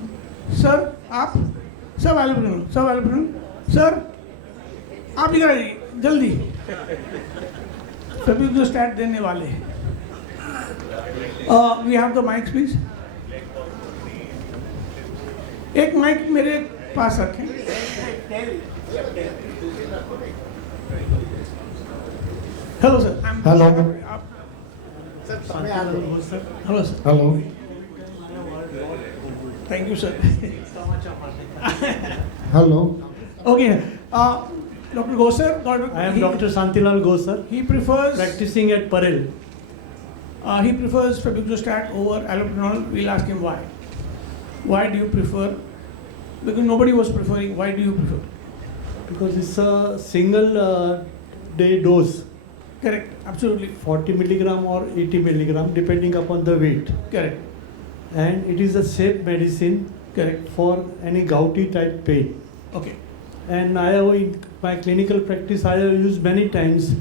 सर आप सब एलोपेरिनॉल. सर आप इधर आइए जल्दी. फेविकोस्टैट देने वाले हैं. We have the mics please. एक माइक मेरे पास रखें. Hello sir. Hello. Hello sir. Hello. Thank you, sir. Hello. Okay. Dr. Gosar. I am Dr. Santilal Gosar, He prefers practicing at Parel. he prefers febuxostat over allopurinol. We'll ask him why. Why do you prefer? Because nobody was preferring. Why do you prefer? Because it's a single day dose, Correct. Absolutely. 40 milligram or 80 milligram, depending upon the weight. Correct. And it is a safe medicine Correct. for any gouty type pain. Okay. And I have in my clinical practice, I have used many times.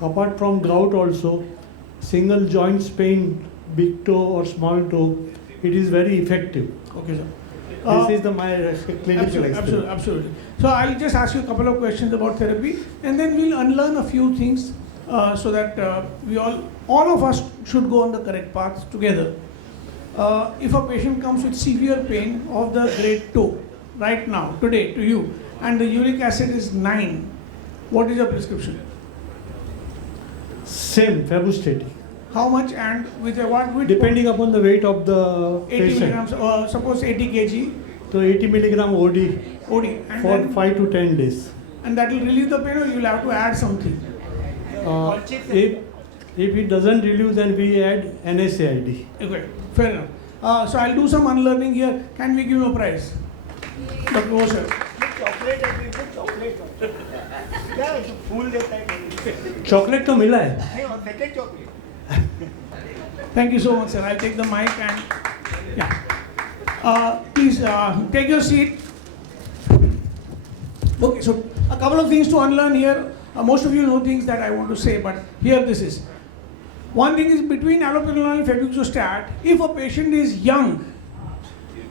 Apart from gout also, single joints pain, big toe or small toe, it is very effective. Okay, sir. This is my clinical experience. Absolutely. So I'll just ask you a couple of questions about therapy, and then we'll unlearn a few things so that we all of us should go on the correct path together. If a patient comes with severe pain of the great toe right now, today, to you, and the uric acid is 9, what is your prescription? Same, febustatic. How much and with a what? With Depending upon the weight of the 80 patient. milligrams, suppose 80 kg So 80 milligram OD OD, and for then, 5 to 10 days. and that will relieve the pain, or you'll have to add something. If it doesn't relieve, then we add NSAID. Okay, fair enough. So I'll do some unlearning here. Can we give him a prize? Dr. Osher. chocolate and chocolate. Yeah, फूल देता है. Chocolate तो मिला है. नहीं, और second chocolate. Thank you so much, sir. I'll take the mic and yeah. Please take your seat. Okay, so a couple of things to unlearn here. Most of you know things that I want to say, but here this is. One thing is between allopurinol and febuxostat, if a patient is young,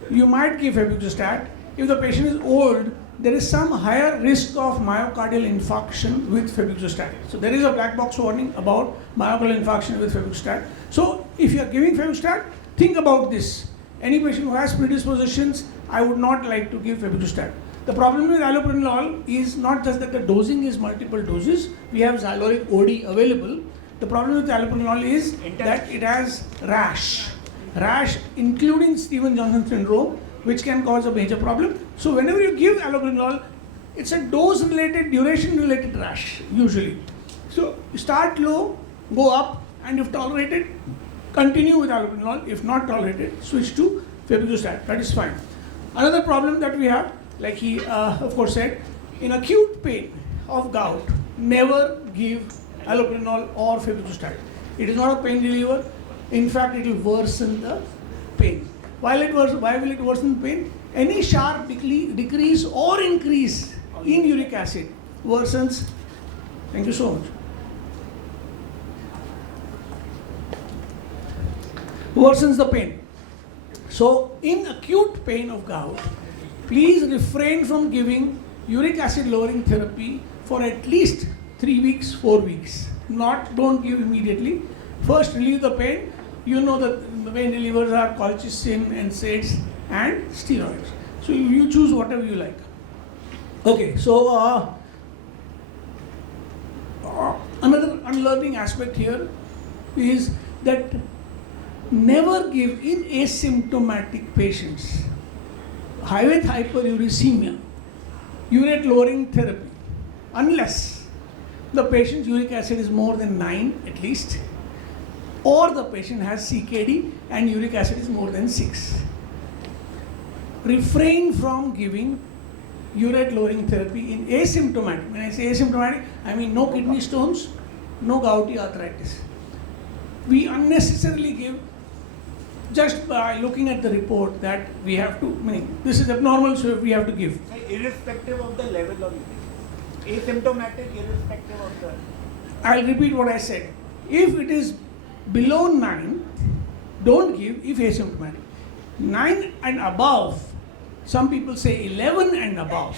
you might give febuxostat. If the patient is old, there is some higher risk of myocardial infarction with febuxostat. So there is a black box warning about myocardial infarction with febuxostat. So if you are giving febuxostat, think about this. Any patient who has predispositions, I would not like to give febuxostat. The problem with allopurinol is not just that the dosing is multiple doses. We have xyluric OD available. The problem with allopurinol is that it has rash, including Stevens-Johnson syndrome, which can cause a major problem. So whenever you give allopurinol, it's a dose-related, duration-related rash usually. So start low, go up, and if tolerated, continue with allopurinol. If not tolerated, switch to febuxostat. That is fine. Another problem that we have, like he of course said, in acute pain of gout, never give allopurinol or febuxostat. It is not a pain reliever. In fact, it will worsen the pain. Why will it worsen the pain? Any sharp decrease or increase in uric acid worsens. Thank you so much. Worsens the pain. So, in acute pain of gout, please refrain from giving uric acid lowering therapy for at least 3 weeks, 4 weeks. Don't give immediately. First relieve the pain. You know that the pain relievers are colchicine, NSAIDs and steroids. So you choose whatever you like. Okay, so another unlearning aspect here is that never give in asymptomatic patients with hyperuricemia urate lowering therapy unless the patient's uric acid is more than 9 at least, or the patient has CKD and uric acid is more than 6. Refrain from giving urate lowering therapy in asymptomatic. When I say asymptomatic, I mean no kidney stones, no gouty arthritis. We unnecessarily give just by looking at the report that we have to, meaning this is abnormal, so we have to give. Irrespective of the level of it. Asymptomatic, irrespective of the... I'll repeat what I said. If it is below 9, don't give if asymptomatic. 9 and above, some people say 11 and above,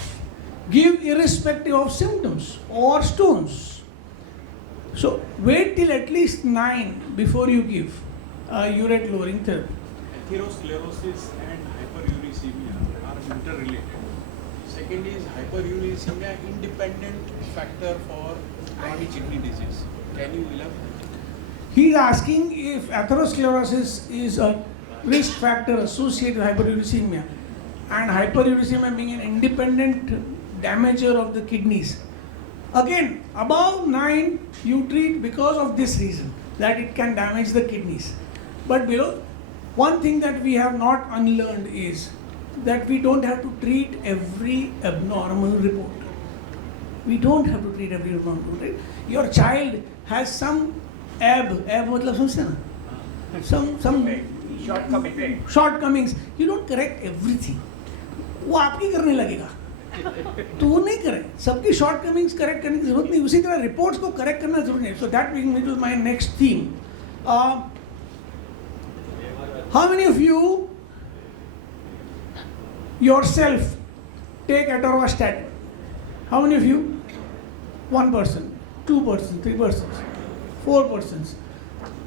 give irrespective of symptoms or stones. So wait till at least 9 before you give urate lowering therapy. Atherosclerosis and hyperuricemia are interrelated. Second is hyperuricemia independent factor for chronic kidney disease. Can you elaborate? He is asking if atherosclerosis is a risk factor associated with hyperuricemia, and hyperuricemia being an independent damager of the kidneys. Again, above 9 you treat because of this reason, that it can damage the kidneys. But below, One thing that we have not unlearned is that we don't have to treat every abnormal report. We don't have to treat every abnormal report, right? Your child has some ab matlab समझते ना? Some shortcomings. You don't correct everything. वो आपकी करने लगेगा. तो वो नहीं करे. सबकी shortcomings correct करने की जरूरत नहीं. उसी तरह reports को correct करना जरूरी है. So that brings me to my next theme. How many of you yourself take atorvastatin? How many of you? 1 person, 2 persons, 3 persons, 4 persons.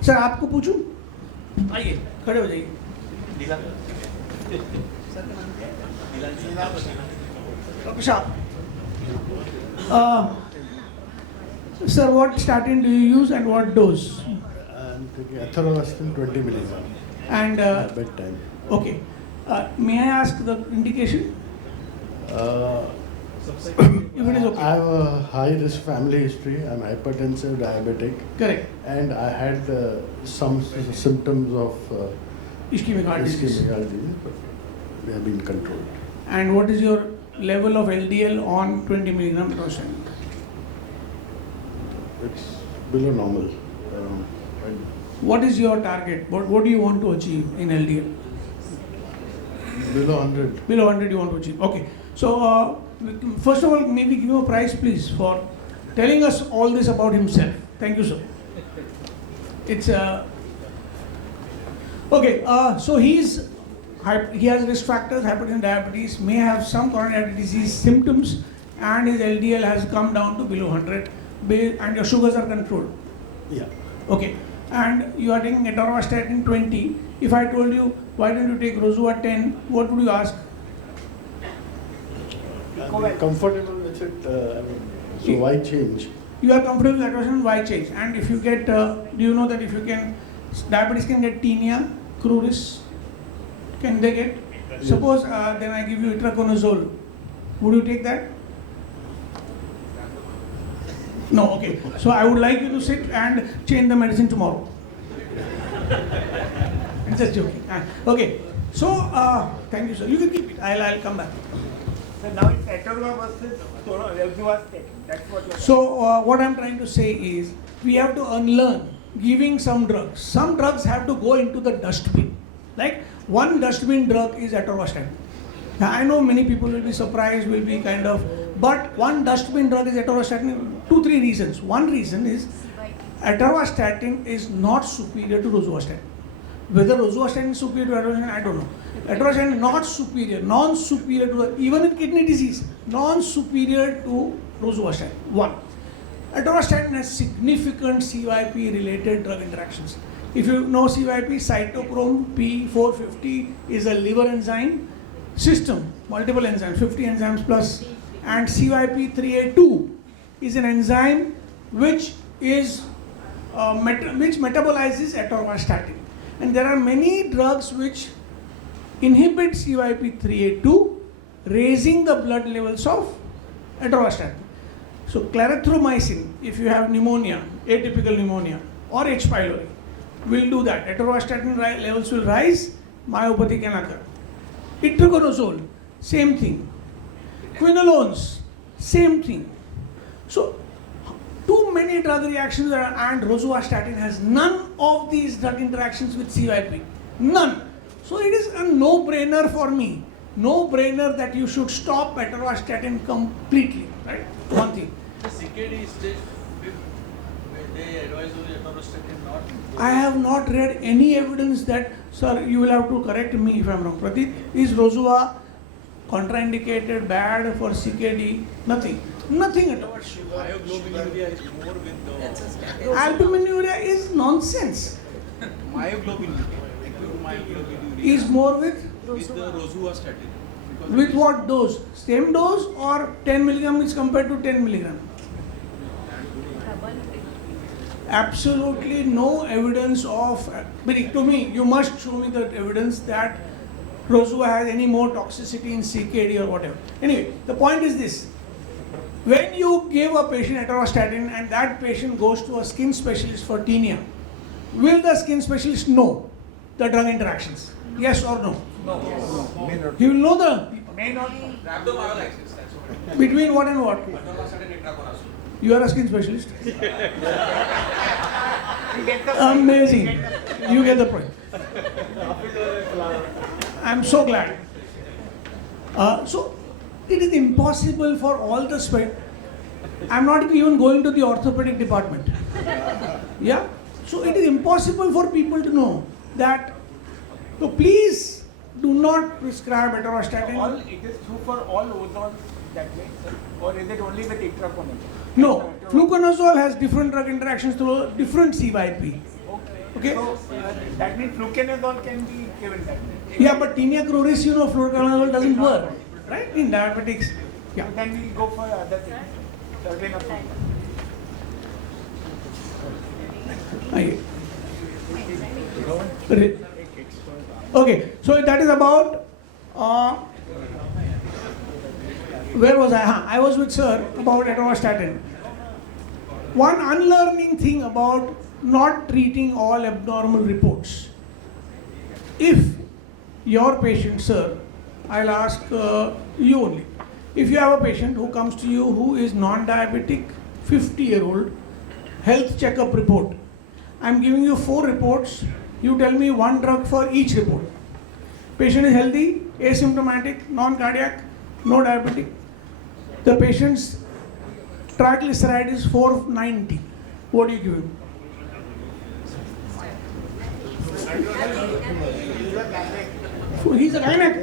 Sir आपको पूछूं? आइए खड़े हो जाइए. Dr. Shah. Sir, what statin do you use and what dose? I'm taking atorvastatin 20 milligram And at bedtime. okay, may I ask the indication? If it is I okay. have a high risk family history. I'm hypertensive, diabetic, Correct. and I had some symptoms of Ischemic heart disease. ischemic heart disease, but they have been controlled. And what is your level of LDL on 20 milligram atorvastatin? It's below normal. And What is your target? What do you want to achieve in LDL? below 100. Below 100 you want to achieve. Okay. So first of all, maybe give him a prize, please, for telling us all this about himself. Thank you, sir. It's okay. So he has risk factors, hypertension, diabetes, may have some coronary artery disease symptoms, and his LDL has come down to below 100, and your sugars are controlled. Yeah. Okay. And you are taking atorvastatin 20. If I told you, why don't you take Rozua 10, what would you ask? I'm comfortable with it. So why change? You are comfortable with atorvastatin, why change? And if you get, do you know that if you can, diabetes can get tinea, cruris, can they get? Yes. Suppose then I give you itraconazole, would you take that? No, okay. So I would like you to sit and change the medicine tomorrow. I'm just joking. Okay. So thank you, sir. You can keep it. I'll come back. So now it's atorva versus rosuvastatin. That's what you're So what I'm trying to say is we have to unlearn giving some drugs. Some drugs have to go into the dustbin. Like one dustbin drug is atorvastatin. Now, I know many people will be surprised, will be kind of, but one dustbin drug is atorvastatin. 2-3 reasons. One reason is atorvastatin is not superior to rosuvastatin. Whether rosuvastatin is superior to atorvastatin, I don't know. Atorvastatin is not superior, non-superior to even in kidney disease, non-superior to rosuvastatin. One. Atorvastatin has significant CYP-related drug interactions. If you know CYP, cytochrome P450 is a liver enzyme system, multiple enzymes, 50 enzymes plus, and CYP3A2 is an enzyme which is which metabolizes atorvastatin. And there are many drugs which inhibit CYP3A2, raising the blood levels of atorvastatin. So clarithromycin, if you have pneumonia, atypical pneumonia, or H. pylori, will do that. Atorvastatin levels will rise, myopathy can occur. Itraconazole, same thing. Quinolones, same thing. So too many drug reactions and rosuvastatin has none of these drug interactions with CYP. None. So it is a no-brainer for me. No-brainer that you should stop atorvastatin completely. Right? One thing. The CKD stage, they advise only atorvastatin, not. I have not read any evidence that, sir, you will have to correct me if I am wrong. Pratit, is Rozua contraindicated, bad for CKD? Nothing. Nothing at all. Myoglobinuria is more with the. Albuminuria is nonsense. Myoglobinuria, acute myoglobinuria. Is more with The rosuvastatin. Because with what dose? Same dose or 10 milligram is compared to 10 milligram? Absolutely no evidence of, but to me, you must show me the evidence that Rozua has any more toxicity in CKD or whatever. Anyway, the point is this. When you give a patient atorvastatin and that patient goes to a skin specialist for tinea, will the skin specialist know the drug interactions? Yes or no? He will know the between what and what? You are a skin specialist. Amazing. You get the point. I'm so glad. So it is impossible for all the I'm not even going to the orthopedic department. Yeah. So it is impossible for people to know that. So please do not prescribe atorvastatin. It is true for all ozoles that way, sir? Or is it only with itraconazole? No, fluconazole has different drug interactions through a different CYP. Okay. So that means fluconazole can be given that way. Yeah, but tinea cruris, fluconazole doesn't work, right? In diabetics. Yeah. So then we go for other things. Okay, so that is about where was I? I was with sir about atorvastatin. One unlearning thing about not treating all abnormal reports. If your patient, sir, I'll ask you only. If you have a patient who comes to you who is non-diabetic, 50-year-old, health checkup report. I'm giving you 4 reports. You tell me one drug for each report. Patient is healthy, asymptomatic, non-cardiac, no diabetic. The patient's triglyceride is 490. What do you give him? He's a gynec.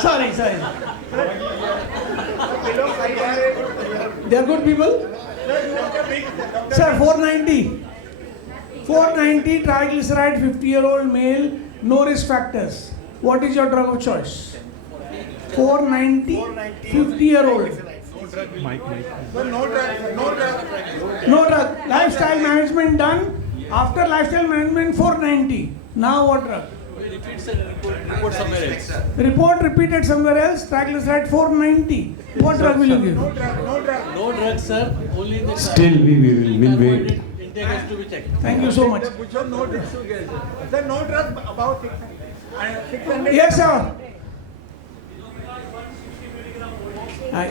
Sorry. They are good people? Sir, 490. 490 triglyceride, 50-year-old male, no risk factors. What is your drug of choice? 490, 50-year-old. No drug. Lifestyle management done. After lifestyle management, 490. Now what drug? Report repeated somewhere else. Triglyceride 490. What drug will you give? No drug, sir. Only the Still, we will wait. intake has to be checked. Thank you so much. Sir, no drugs about 600. Yes, sir.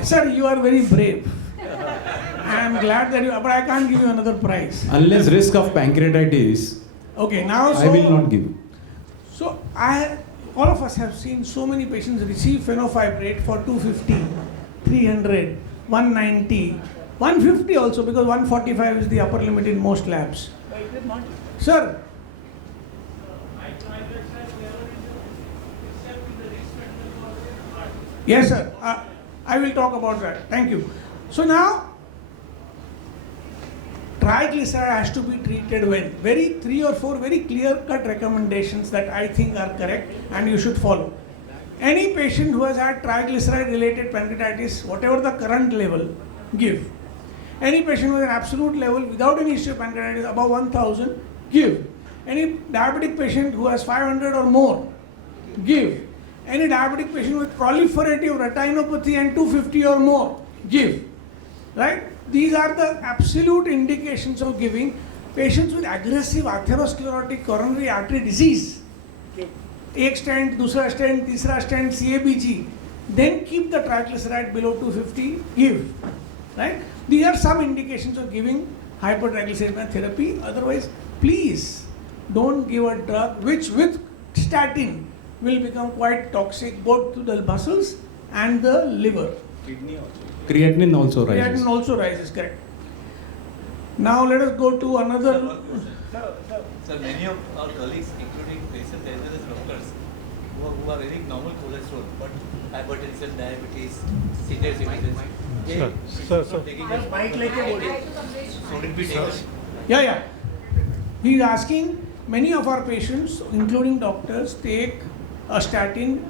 Sir, you are very brave. I am glad that you, but I can't give you another prize. Unless risk of pancreatitis, Okay, now I will not give. So all of us have seen so many patients receive fenofibrate for 250, 300, 190, 150 also, because 145 is the upper limit in most labs. Sir, yes, sir. I will talk about that. Thank you. So now, triglyceride has to be treated when? 3 or 4 very clear-cut recommendations that I think are correct and you should follow. Any patient who has had triglyceride-related pancreatitis, whatever the current level, give. Any patient with an absolute level without any issue of pancreatitis above 1000, give. Any diabetic patient who has 500 or more, give. Any diabetic patient with proliferative retinopathy and 250 or more, give. Right? These are the absolute indications of giving. Patients with aggressive atherosclerotic coronary artery disease, एक stent, दूसरा stent, तीसरा stent, CABG, then keep the triglyceride below 250, give. Right? These are some indications of giving hypertriglyceridemia therapy. Otherwise, please don't give a drug which with statin will become quite toxic both to the muscles and the liver. Creatinine also rises. Creatinine also rises, correct. Now let us go to another. Sir, many of our colleagues, including patients as well as doctors, who are very normal cholesterol, but hypertension, diabetes, senior citizens, taking shouldn't be taken. Yeah. He is asking, many of our patients, including doctors, take a statin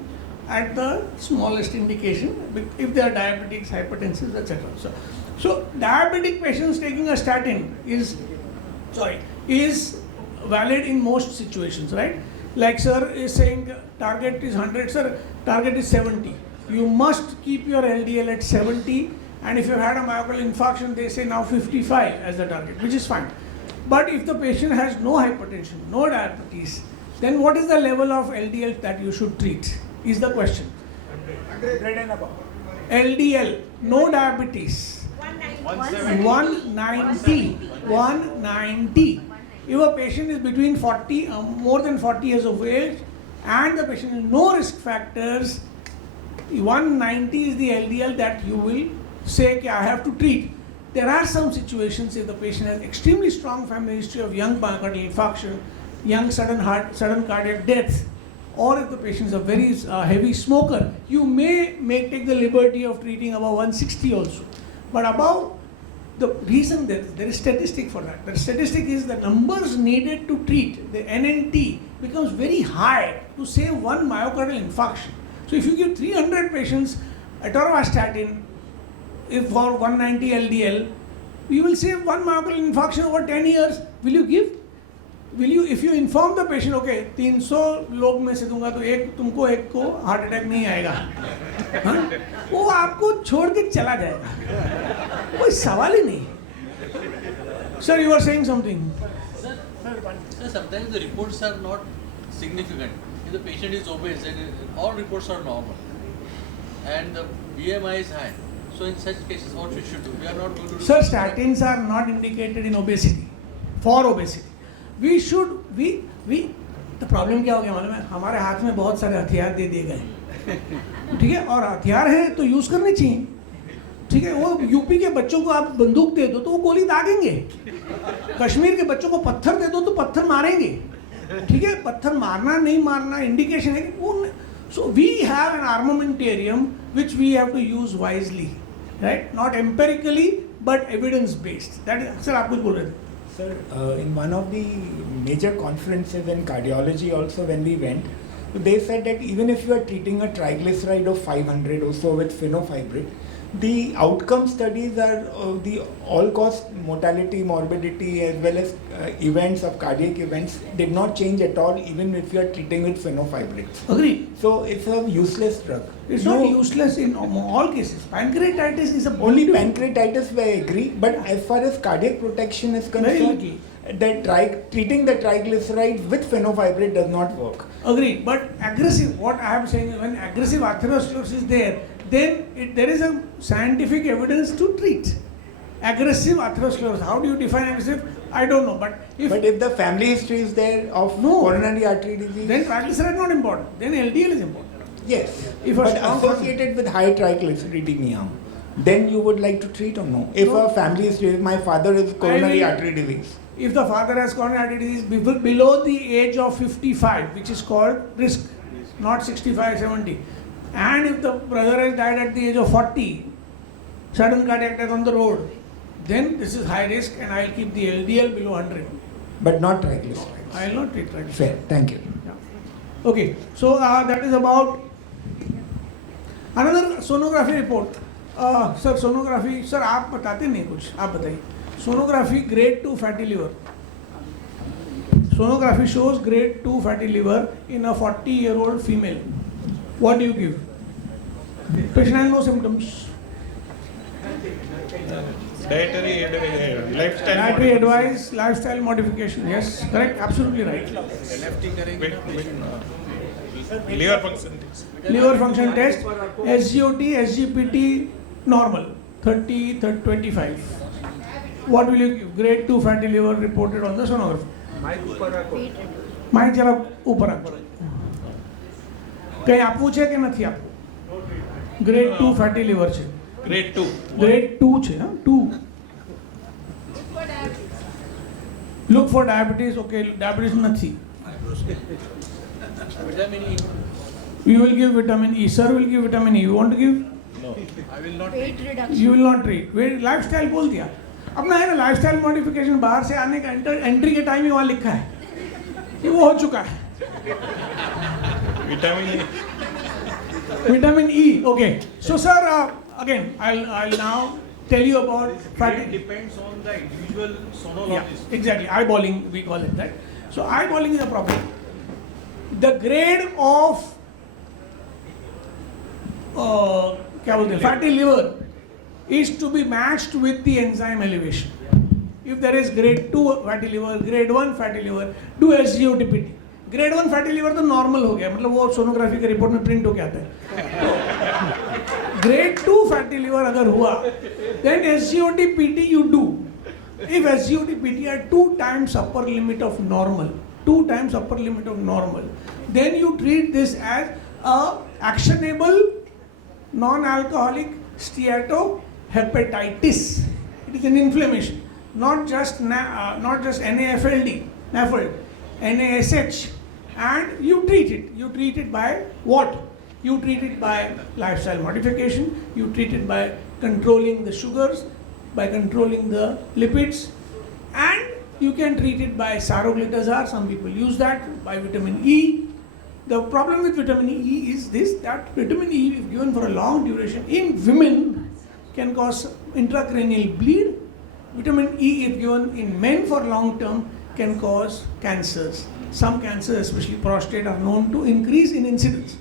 at the smallest indication if they are diabetics, hypertensive, etc. So diabetic patients taking a statin is valid in most situations, right? Like sir is saying target is 100, sir, target is 70. You must keep your LDL at 70, and if you've had a myocardial infarction, they say now 55 as the target, which is fine. But if the patient has no hypertension, no diabetes, then what is the level of LDL that you should treat? Is the question. 100 and above. LDL, no diabetes. 190. 190. If a patient is between 40, more than 40 years of age, and the patient has no risk factors, 190 is the LDL that you will say, okay, I have to treat. There are some situations if the patient has extremely strong family history of young myocardial infarction, young sudden cardiac death, or if the patient is a very heavy smoker, you may take the liberty of treating above 160 also. But above, the reason that there is statistic for that. The statistic is the numbers needed to treat, the NNT becomes very high to save one myocardial infarction. So if you give 300 patients atorvastatin, if for 190 LDL, you will save one myocardial infarction over 10 years. Will you give? Will you, if you inform the patient, okay, 300 लोग में से दूंगा तो एक तुमको एक को heart attack नहीं आएगा, हाँ? वो आपको छोड़ के चला जाएगा, कोई सवाल ही नहीं. Sir, you were saying something. Sir, sometimes the reports are not significant. If the patient is obese and all reports are normal, and the BMI is high, so in such cases, what we should do? We are not going to do. Sir, statins are not indicated in obesity, for obesity. We should, the problem क्या हो गया मालूम है? हमारे हाथ में बहुत सारे हथियार दे दिए गए, ठीक है, और हथियार हैं तो यूज़ करने चाहिए, ठीक है. वो यूपी के बच्चों को आप बंदूक दे दो तो वो गोली दागेंगे, कश्मीर के बच्चों को पत्थर दे दो तो पत्थर मारेंगे, ठीक है. पत्थर मारना नहीं मारना इंडिकेशन है कि वो. So we have an armamentarium which we have to use wisely, right? Not empirically but evidence based. That is, sir, आप कुछ बोल रहे थे. Sir, in one of the major conferences in cardiology also when we went, they said that even if you are treating a triglyceride of 500 or so with fenofibrate, the outcome studies are the all-cause mortality, morbidity as well as events of cardiac events did not change at all even if you are treating with fenofibrate. Agree. So it's a useless drug. It's not useless in all cases. Pancreatitis is a only pancreatitis I agree, but as far as cardiac protection is concerned, that treating the triglyceride with fenofibrate does not work. Agree, but aggressive, what I am saying is when aggressive atherosclerosis is there, then there is a scientific evidence to treat. Aggressive atherosclerosis, how do you define aggressive? I don't know, but if the family history is there of coronary artery disease, then triglyceride is not important, then LDL is important. Yes, but associated with high triglyceridemia, then you would like to treat or no? If a family history, if my father is coronary artery disease. If the father has coronary artery disease below the age of 55, which is called risk, not 65, 70. And if the brother has died at the age of 40, sudden cardiac death on the road, then this is high risk and I will keep the LDL below 100. But not triglycerides. I will not treat triglycerides. Fair, thank you. Yeah. Okay, so that is about another sonography report. Sir, sonography, sir, आप बताते नहीं कुछ, आप बताइए. Sonography grade 2 fatty liver. Sonography shows grade 2 fatty liver in a 40-year-old female. What do you give? Patient has no symptoms. Dietary lifestyle. Dietary advice, lifestyle modification. Yes, correct, absolutely right. Liver function test. Liver function test, SGOT, SGPT normal, 30, 25. What will you give? Grade 2 fatty liver reported on the sonography. Mic जरा ऊपर रखो. कहीं આપવું છે કે નથી આપવું? Grade 2 fatty liver છે. Grade 2. ગ્રેડ 2 છે, હા, 2. Look for diabetes. Okay, diabetes નથી. Vitamin E. You will give vitamin E. Sir will give vitamin E. You want to give? No. I will not. Weight reduction. You will not treat. Weight lifestyle बोल दिया. अपना है ना lifestyle modification, बाहर से आने का एंट्री के टाइम ही वहाँ लिखा है, ये वो हो चुका है. Vitamin E. Okay. So sir, again, I'll now tell you about fatty. It depends on the individual sonologist. Yeah, exactly. Eyeballing, we call it that. So eyeballing is a problem. The grade of क्या बोलते हैं, fatty liver is to be matched with the enzyme elevation. if there is grade 2 fatty liver, grade 1 fatty liver, do SGOT-PT. Grade 1 fatty liver तो normal हो गया, मतलब वो sonography के report में प्रिंट होके आता है. ग्रेड 2 फैटी लिवर अगर हुआ, then SGOT-PT you do. If SGOT-PT are 2 times upper limit of normal, 2 times upper limit of normal, then you treat this as a actionable non-alcoholic steatohepatitis. It is an inflammation, not just NAFLD, NASH, and you treat it. You treat it by what? You treat it by lifestyle modification. You treat it by controlling the sugars, by controlling the lipids, and you can treat it by saroglitazar. Some people use that, by vitamin E. The problem with vitamin E is this, that vitamin E, if given for a long duration in women, can cause intracranial bleed. Vitamin E, if given in men for long term, can cause cancers. Some cancers, especially prostate, are known to increase in incidence.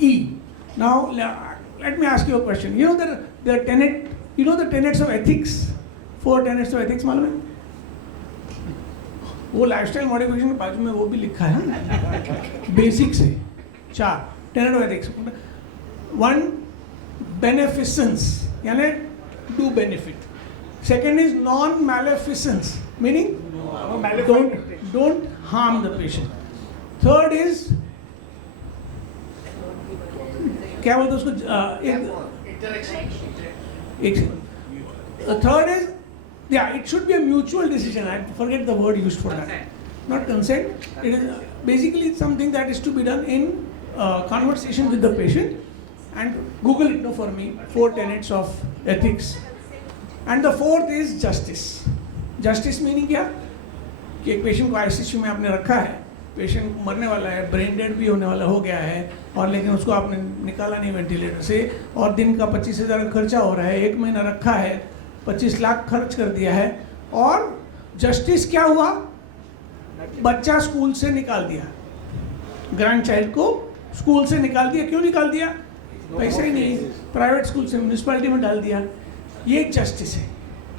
E. Now, let me ask you a question. You know the tenets of ethics? 4 tenets of ethics, मालूम है? वो lifestyle modification के बाजू में वो भी लिखा है, बेसिक से 4 टेनेट ऑफ एथिक्स. 1, beneficence, यानी do benefit. Second is non-maleficence, meaning don't harm the patient. Third is क्या बोलते उसको, third is, yeah, it should be a mutual decision. I forget the word used for that. Not consent. It is basically something that is to be done in conversation with the patient. And Google it for me, 4 tenets of ethics. And the 4th is justice. Justice meaning क्या? कि एक patient को ICU में आपने रखा है, patient मरने वाला है, ब्रेन डेड भी होने वाला हो गया है, और लेकिन उसको आपने निकाला नहीं वेंटिलेटर से, और दिन का 25,000 का खर्चा हो रहा है, 1 महीना रखा है, 25 लाख खर्च कर दिया है, और जस्टिस क्या हुआ? बच्चा स्कूल से निकाल दिया, ग्रैंड चाइल्ड को स्कूल से निकाल दिया. क्यों निकाल दिया? पैसा ही नहीं, प्राइवेट स्कूल से म्यूनिसिपैलिटी में डाल दिया. ये जस्टिस है,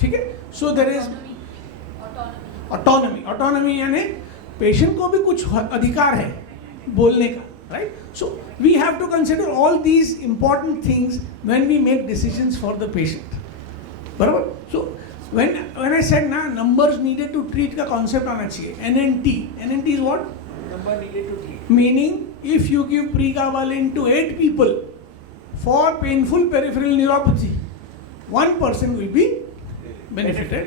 ठीक है. सो देयर इज ऑटोनॉमी, यानी पेशेंट को भी कुछ अधिकार है बोलने का, right. So we have to consider all these important things when we make decisions for the patient, बराबर. सो व्हेन आई सेड ना, नंबर्स नीडेड टू ट्रीट का कॉन्सेप्ट आना चाहिए. NNT is what? Number needed to treat. Meaning if you give pregabalin to 8 people for painful peripheral neuropathy, 1 person will be benefited.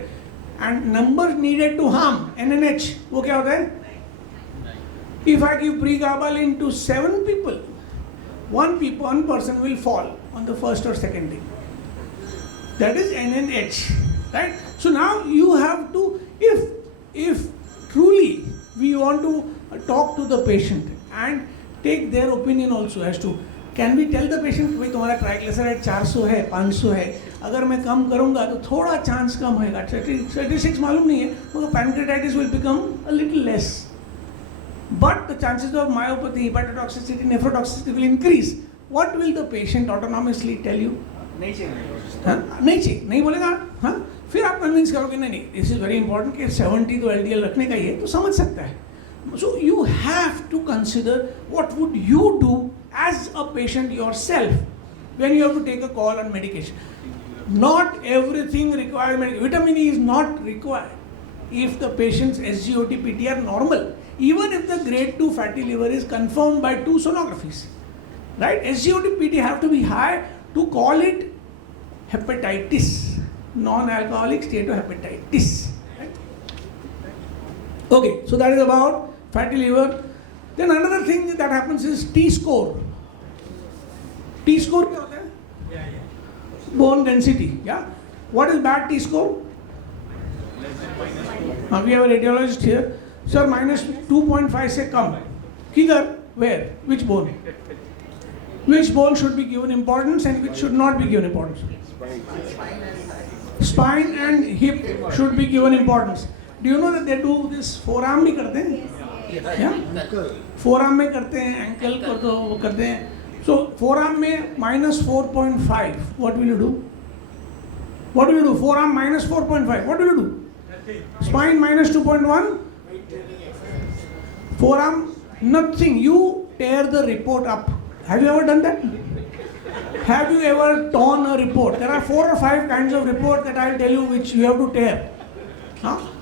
And number needed to harm, NNH, वो क्या होता है? If I give pregabalin to 7 people, one person will fall on the first or second day. That is NNH, right? So now you have to, if truly we want to talk to the patient and take their opinion also as to, can we tell the patient कि भाई तुम्हारा triglyceride 400 है, 500 है, अगर मैं कम करूंगा तो थोड़ा चांस कम होएगा. 36 मालूम नहीं है, मगर pancreatitis will become a little less, but the chances of myopathy, hepatotoxicity, nephrotoxicity will increase. What will the patient autonomously tell you? नहीं चाहिए, नहीं बोलेगा. हाँ, फिर आप कन्विंस करोगे नहीं, दिस इज वेरी इंपॉर्टेंट कि 70 तो LDL रखने का ही है, तो समझ सकता है. So you have to consider what would you do as a patient yourself when you have to take a call on medication. Not everything requires medication. Vitamin E is not required if the patient's SGOT-PT are normal. Even if the grade 2 fatty liver is confirmed by 2 sonographies, right? SGOT-PT have to be high to call it hepatitis, non-alcoholic steatohepatitis. Right? Okay, so that is about fatty liver. Then another thing that happens is T-score. T-score क्या होता है? Bone density. Yeah. What is bad T-score? We have a radiologist here. Sir, minus 2.5 से कम. किधर? Where? Which bone? Which bone should be given importance and which should not be given importance? Spine and hip should be given importance. Do you know that they do this forearm भी करते हैं? Forearm में करते हैं, ankle कर दो वो करते हैं. सो फोरआर्म में -4.5, what will you do? Forearm -4.5, what will you do? Spine minus 2.1. Forearm, nothing. You tear the report up. Have you ever done that? Have you ever torn a report? There are 4 or 5 kinds of report that I'll tell you which you have to tear.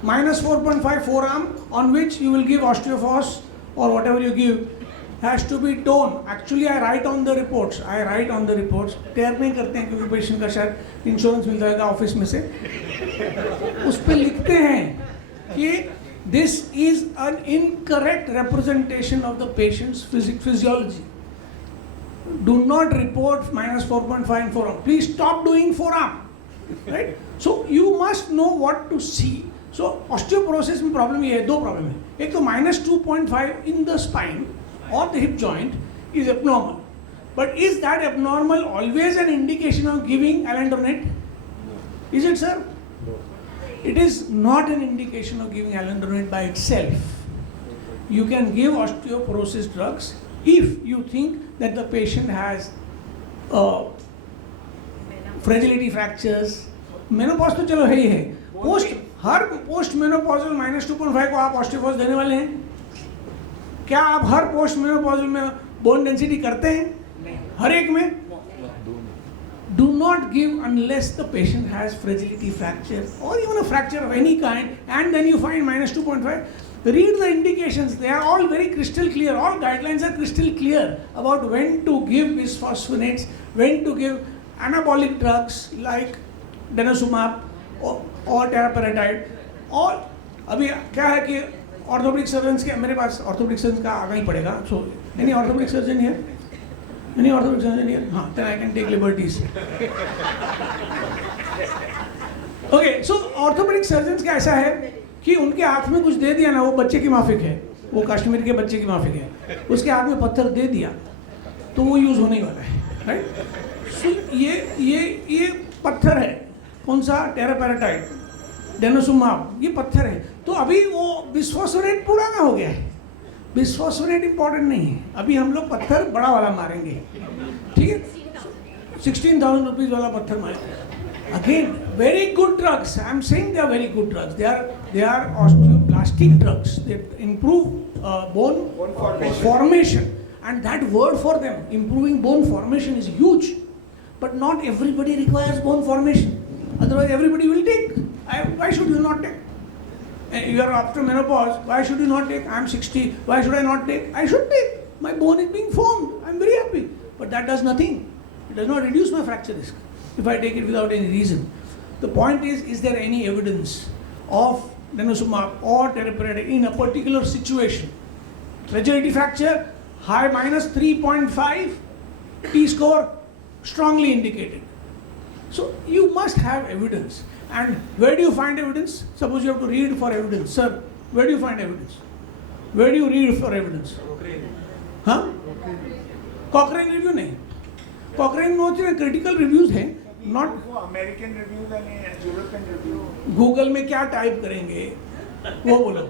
Minus 4.5 forearm on which you will give osteophos or whatever you give has to be torn. Actually, I write on the reports. Tear नहीं करते हैं क्योंकि patient का शायद insurance मिल जाएगा office में से. उस पे लिखते हैं कि this is an incorrect representation of the patient's physiology. Do not report minus 4.5 in forearm. Please stop doing forearm. Right? So you must know what to see. So osteoporosis में problem ये है, 2 problem है. एक तो minus 2.5 in the spine or the hip joint is abnormal. But is that abnormal always an indication of giving alendronate? Is it, sir? It is not an indication of giving alendronate by itself. You can give osteoporosis drugs if you think that the patient has fragility fractures. Menopause तो चलो है ही है. हर post menopausal minus 2.5 को आप ऑस्टियोफॉस देने वाले हैं? क्या आप हर पोस्ट मेनोपॉजल में बोन डेंसिटी करते हैं? हर एक में? Do not give unless the patient has fragility fracture or even a fracture of any kind, and then you find minus 2.5. Read the indications. They are all very crystal clear. All guidelines are crystal clear about when to give bisphosphonates, when to give anabolic drugs like denosumab or teriparatide. और अभी क्या है कि orthopaedic surgeons के मेरे पास orthopaedic surgeon का आगा ही पड़ेगा. So any orthopedic surgeon here? Any orthopedic surgeon here? हाँ, then I can take liberties. Okay, so orthopedic surgeons का ऐसा है कि उनके हाथ में कुछ दे दिया ना, वो बच्चे की माफिक है, वो कश्मीर के बच्चे की माफिक है, उसके हाथ में पत्थर दे दिया तो वो यूज होने वाला है. राइट? सो ये पत्थर है. कौन सा? टेरापैराटाइड, डेनोसुमाब, ये पत्थर है. तो अभी वो बिस्फोस्फोनेट पुराना हो गया है. बिस्फोस्फोनेट इंपॉर्टेंट नहीं है. अभी हम लोग पत्थर बड़ा वाला मारेंगे. ठीक है? 16,000 रुपीज वाला पत्थर मारेंगे. Again, very good drugs. I am saying they are very good drugs. They are osteoblastic drugs. They improve bone formation. And that word for them, improving bone formation, is huge. But not everybody requires bone formation. Otherwise, everybody will take. Why should you not take? You are after menopause. Why should you not take? I am 60. Why should I not take? I should take. My bone is being formed. I am very happy. But that does nothing. It does not reduce my fracture risk if I take it without any reason. The point is there any evidence of denosumab or teriparatide in a particular situation? Fragility fracture, high minus 3.5, T-score, strongly indicated. So you must have evidence. And where do you find evidence? Suppose you have to read for evidence. Sir, where do you find evidence? Where do you read for evidence? Huh? Cochrane review नहीं. Cochrane notes में critical reviews हैं. Not American reviews and European review. Google में क्या type करेंगे वो बोलो.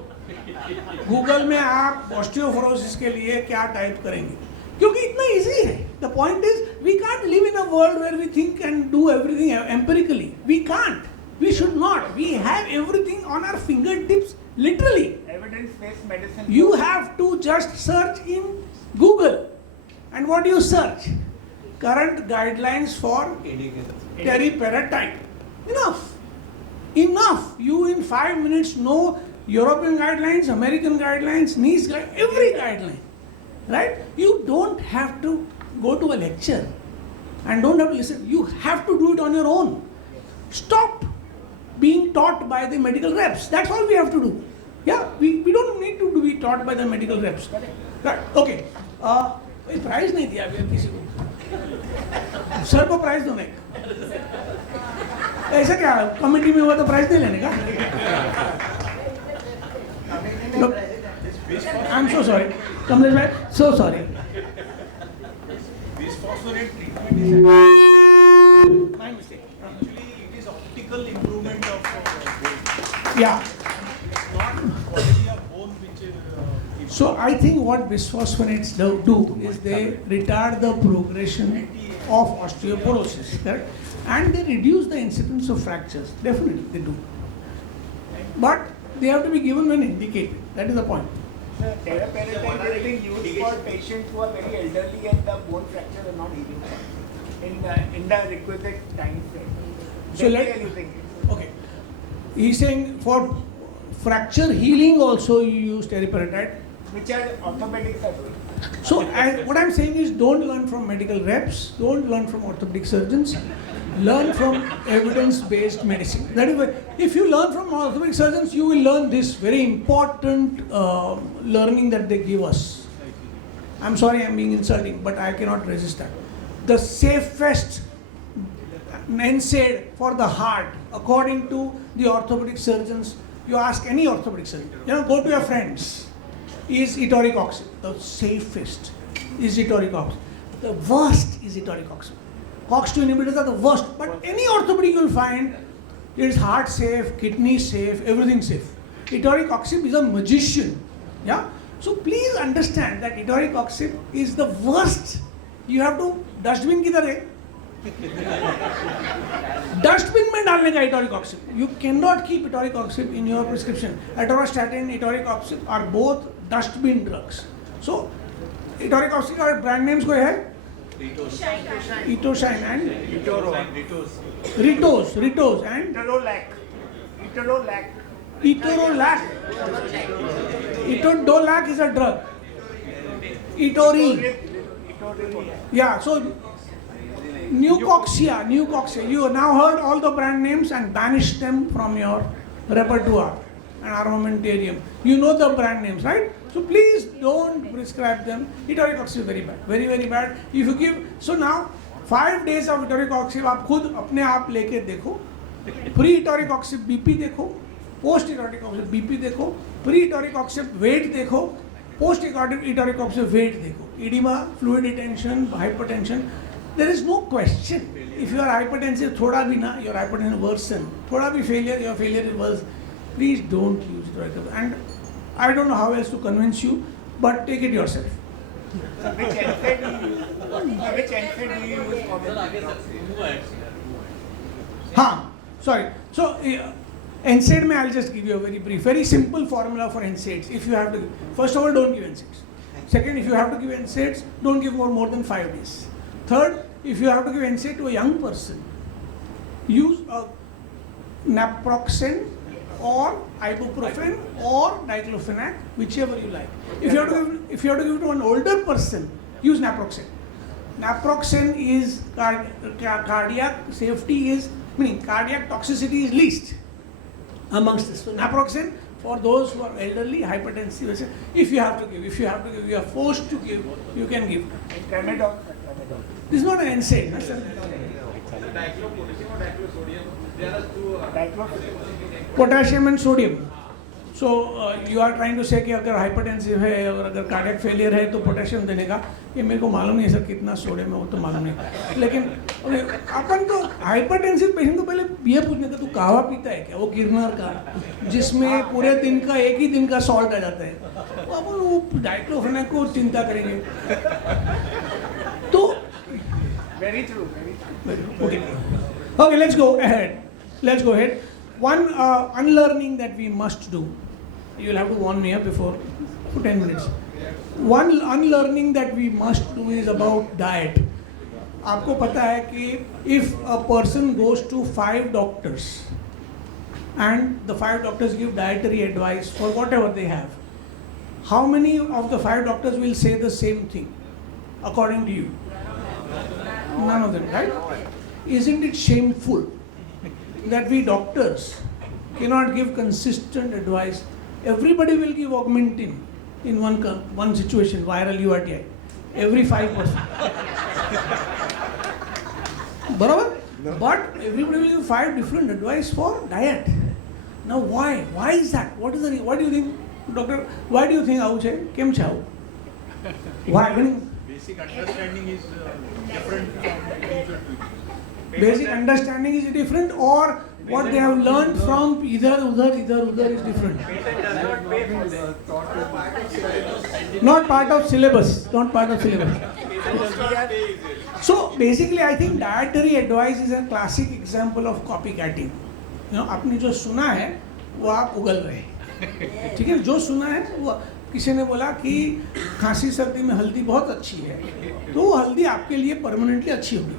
Google में आप ऑस्टियोफोरोसिस के लिए क्या टाइप करेंगे? क्योंकि इतना इजी है. The point is we can't live in a world where we think and do everything empirically. We can't. We should not. We have everything on our finger tips literally. Evidence based medicine. You have to just search in Google. And what do you search? Current guidelines for teriparatide. Enough. You in 5 minutes know European guidelines, American guidelines, NICE guidelines, every guideline. Right? You don't have to go to a lecture and don't have to listen. You have to do it on your own. Stop being taught by the medical reps. That's all we have to do. Yeah, we don't need to be taught by the medical reps. Right? Okay. कोई prize नहीं दिया अभी किसी को. Sir को prize दो नहीं. ऐसा क्या कमेटी में हुआ तो प्राइज नहीं लेने का? I am so sorry Kamlesh भाई, so sorry. Bisphosphonate treatment is My mistake. actually it is optical improvement of bone. Yeah. Not quality of bone which So I think what bisphosphonates do is they retard the progression of osteoporosis, correct? And they reduce the incidence of fractures. Definitely they do. but they have to be given when indicated. That is the point. Teriparatide is being used for patients who are very elderly and the bone fracture are not healing in the requisite time frame. So Then they are using it. Okay. He's saying for fracture healing also you use teriparatide. Which are orthopedics are doing. So what I'm saying is, don't learn from medical reps, don't learn from orthopedic surgeons, learn from evidence-based medicine. That is why, if you learn from orthopedic surgeons, you will learn this very important learning that they give us. I'm sorry I'm being insulting, but I cannot resist that. The safest NSAID for the heart, according to the orthopedic surgeons, you ask any orthopedic surgeon, go to your friends, is etoricoxib. The safest is etoricoxib. The worst is etoricoxib. COX-2 inhibitors are the worst, but any orthopedic you will find it is heart safe, kidney safe, everything safe. Etoricoxib is a magician. Yeah? So please understand that etoricoxib is the worst. You have to, dustbin किधर है? Dustbin में डालने का etoricoxib. You cannot keep etoricoxib in your prescription. Atorvastatin, etoricoxib are both dustbin drugs. So etoricoxib का brand names कोई है? Etoshine and Ritos and Etorolac. Etodolac is a drug. Etori. Yeah, so Nucoxia. You now heard all the brand names and banished them from your repertoire and armamentarium. You know the brand names, right? So please don't prescribe them. Etoricoxib is very bad, very very bad. If you give, so now 5 days of etoricoxib आप खुद अपने आप लेके देखो. Pre etoricoxib BP देखो, post etoricoxib BP देखो, pre etoricoxib weight देखो, post etoricoxib weight देखो. Edema, fluid retention, hypertension. There is no question. If you are hypertensive, thoda bhi na, your hypertension worsen. Thoda bhi failure, your failure is worse. Please don't use etoricoxib. And I don't know how else to convince you, but take it yourself. Which NSAID do you use commonly? Sorry. So, NSAID, I'll just give you a very brief, very simple formula for NSAIDs. If you have to, first of all, don't give NSAIDs. Second, if you have to give NSAIDs, don't give more than 5 days. Third, if you have to give NSAID to a young person, use a naproxen or ibuprofen or diclofenac, whichever you like. If you have to give to an older person, use naproxen. Naproxen is cardiac safety is, meaning cardiac toxicity is least amongst this. So naproxen for those who are elderly, hypertensive. If you have to give, you are forced to give, you can give. Tramadol. This is not an NSAID. Potassium and sodium. So you are trying to say कि अगर hypertensive है और अगर cardiac failure है तो potassium देने का, ये मेरे को मालूम नहीं सर कितना सोडियम है वो तो मालूम नहीं. लेकिन अपन तो hypertensive patient को पहले ये पूछने का तू कहवा पीता है क्या? वो गिरनर का जिसमें पूरे दिन का एक ही दिन का salt आ जाता है. अपन वो डाइक्लोफेनाक को चिंता करेंगे. तो Very true. Okay, let's go ahead. One unlearning that we must do. You will have to warn me before 10 minutes. One unlearning that we must do is about diet. आपको पता है कि if a person goes to 5 doctors and the 5 doctors give dietary advice for whatever they have, how many of the 5 doctors will say the same thing according to you? None of them, right? Isn't it shameful that we doctors cannot give consistent advice? Everybody will give augmentin in one situation, viral URTI, every 5%. Barabar? No. But everybody will give 5 different advice for diet. Now why? Why is that? What do you think, doctor? Why do you think aau chhe? Kem chao? Why? Basic understanding is different from individual people. Basic understanding is different, or what they have learned from either udhar is different. Not part of syllabus. So basically I think dietary advice is a classic example of copycatting. आपने जो सुना है वो आप उगल रहे हैं, ठीक है। जो सुना है वो, किसी ने बोला कि खांसी सर्दी में हल्दी बहुत अच्छी है, तो वो हल्दी आपके लिए परमानेंटली अच्छी होगी।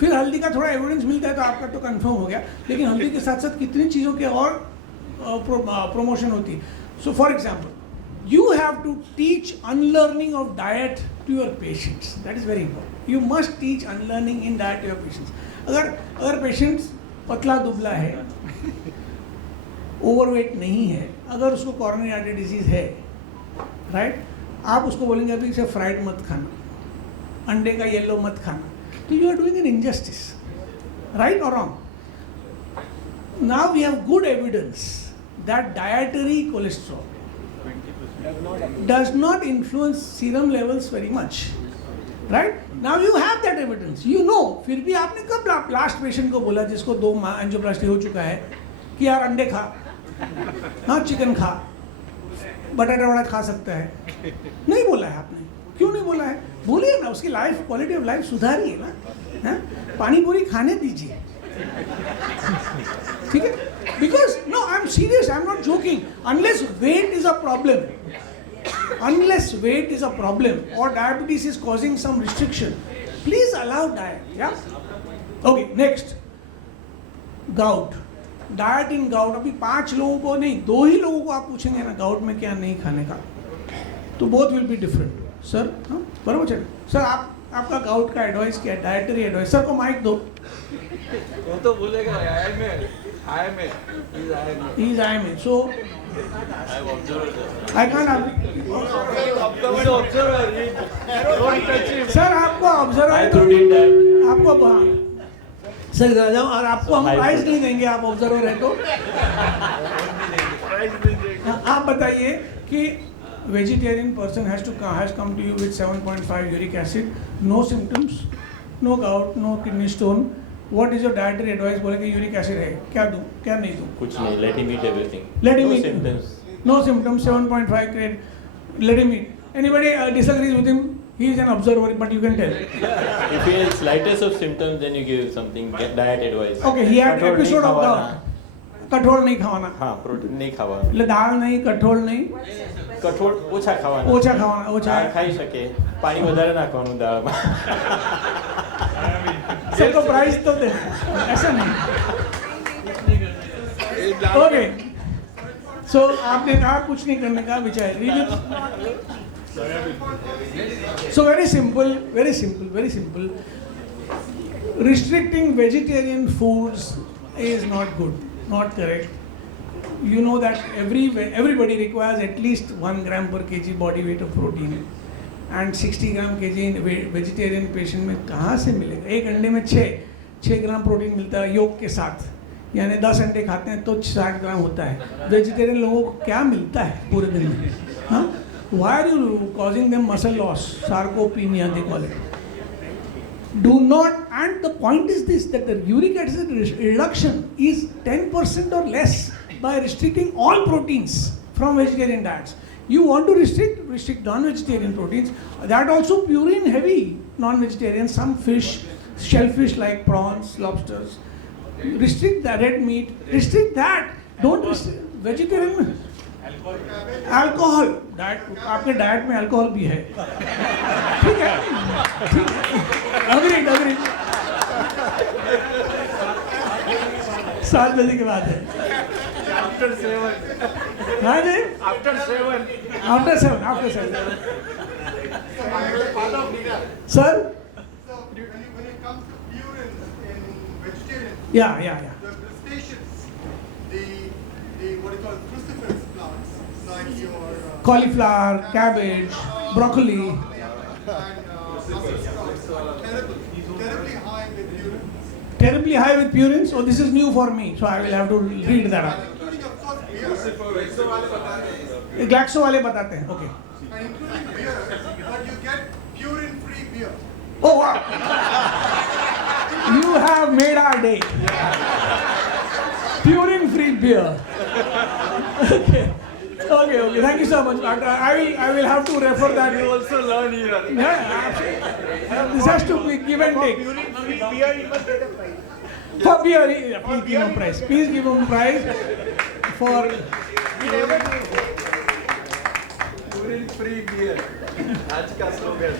फिर हल्दी का थोड़ा एविडेंस मिलता है तो आपका तो कंफर्म हो गया, लेकिन हल्दी के साथ साथ कितनी चीज़ों के और प्रमोशन होती है। So for example, you have to teach unlearning of diet to your patients. That is very important. You must teach unlearning in diet to your patients. अगर पेशेंट्स पतला दुबला है, ओवरवेट नहीं है, अगर उसको कॉरोनरी आर्टरी डिजीज है, right, आप उसको बोलेंगे अभी इसे फ्राइड मत खाना, अंडे का येलो मत खाना, तो you are doing an injustice, right और wrong. Now we have good evidence that dietary cholesterol does not influence serum levels very much, right? Now you have that evidence, you know. फिर भी आपने कब last patient को बोला जिसको 2 angioplasty हो चुका है कि यार अंडे खा, हाँ चिकन खा, बटाटा वड़ा खा सकता है? नहीं बोला है आपने। क्यों नहीं बोला है? बोलिए ना, उसकी लाइफ, क्वालिटी ऑफ लाइफ सुधारिए ना, है? पानी पूरी खाने दीजिए, ठीक है? Because no, I'm serious, I'm not joking. Unless weight is a problem, unless weight is a problem or diabetes is causing some restriction, please allow diet. Yeah. Okay. Next, gout. Diet in gout. अभी 5 लोगों को नहीं, 2 ही लोगों को आप पूछेंगे ना gout में क्या नहीं खाने का, तो both will be different. Sir, हाँ बराबर चल। सर आपका gout का एडवाइस क्या है? Dietary advice. सर को माइक दो। वो तो बोलेगा IMA. He's IMA. So I'm observer. I can't have. He's observer. Don't touch him. Sir आपको ऑब्जर्वर आपको सर और आपको हम प्राइज नहीं देंगे, आप ऑब्जर्वर है तो। आप बताइए कि vegetarian person has come to you with 7.5 uric acid, no symptoms, no gout, no kidney stone, what is your dietary advice? बोले कि यूरिक एसिड है, क्या दूं क्या नहीं दूं? कुछ नहीं, let him eat everything, let him no eat, symptoms, no symptoms, 7.5 grade, let him eat. Anybody disagrees with him? He is an observer, but you can tell. if he has slightest of symptoms then you give something diet advice. Okay, he had episode of gout. कठोल नहीं खावाना, हाँ protein नहीं खावाना, એટલે દાળ નહીં, કઠોળ નહીં, કઠોળ ઓછા ખાવાના, ઓછા ખાવાના, ઓછા દાળ ખાઈ શકે, પાણી વધારે નાખવાનું દાળમાં। सबको प्राइस तो दे, ऐसा नहीं। ओके, सो आपने कहा कुछ नहीं करने का विचार, so very simple, restricting vegetarian foods is not good, not correct. You know that everybody requires at least 1 gram per kg body weight of protein, and 60 gram kg in vegetarian patient में कहाँ से मिलेगा? एक अंडे में 6 gram protein मिलता है योग के साथ, यानी 10 अंडे खाते हैं तो 60 ग्राम होता है। वेजिटेरियन लोगों को क्या मिलता है पूरे दिन में? हाँ, why are you causing them muscle loss, sarcopenia they call it? Do not, and the point is this, that the uric acid reduction is 10% or less by restricting all proteins from vegetarian diets. You want to restrict non-vegetarian proteins, that also purine heavy non-vegetarian, some fish, shellfish like prawns, lobsters. Restrict the red meat, restrict that, don't restrict vegetarian. Alcohol diet, आपके diet में alcohol भी है, ठीक है, ठीक है, agreed 7 बजे के बाद है, After 7. हाँ जी, After 7. After 7 sir, When it comes to purine in vegetarian, yeah. the crustaceans, the what you call cruciferous plants, like your cauliflower, cabbage, broccoli. and Brussels sprouts are terribly high with purine. Terribly high with purine. So this is new for me. So I will have to read that up. Including of course beer. Glaxo वाले बताते हैं. Okay. And including beer, but you get purine-free beer. Oh wow! You have made our day. Purine-free beer. Okay. Thank you so much, Doctor. I will have to refer that. You also learn here. Yeah, absolutely. This has to be give and take. Purine-free beer, you must get a prize. For beer, please give him prize. Please give him prize for Urine-free beer. आज का slogan.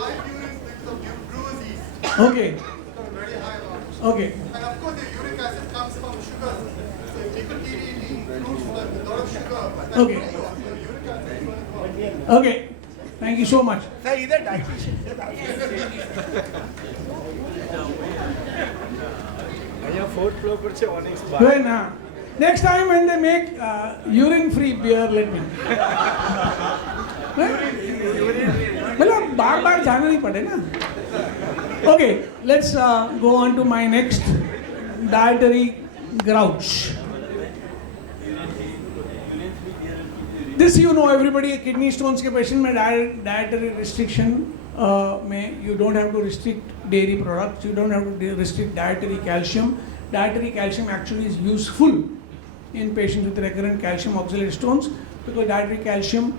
High urine because of bruise yeast. Okay. Very high amounts. Okay. And of course, the uric acid comes from sugar. So if people eat fruits with a lot of sugar, that Okay. uric acid is going to go up. Okay. Thank you so much. Sir, either dietitian. અહીંયા fourth floor પર છે Onyx bar. When, next time when they make urine-free beer, let me. मतलब बार-बार जाना नहीं पड़े ना. Okay, let's go on to my next dietary grouch. This you know everybody, kidney stones के patient में dietary restriction में you don't have to restrict dairy products, you don't have to restrict dietary calcium. Dietary calcium actually is useful in patients with recurrent calcium oxalate stones because dietary calcium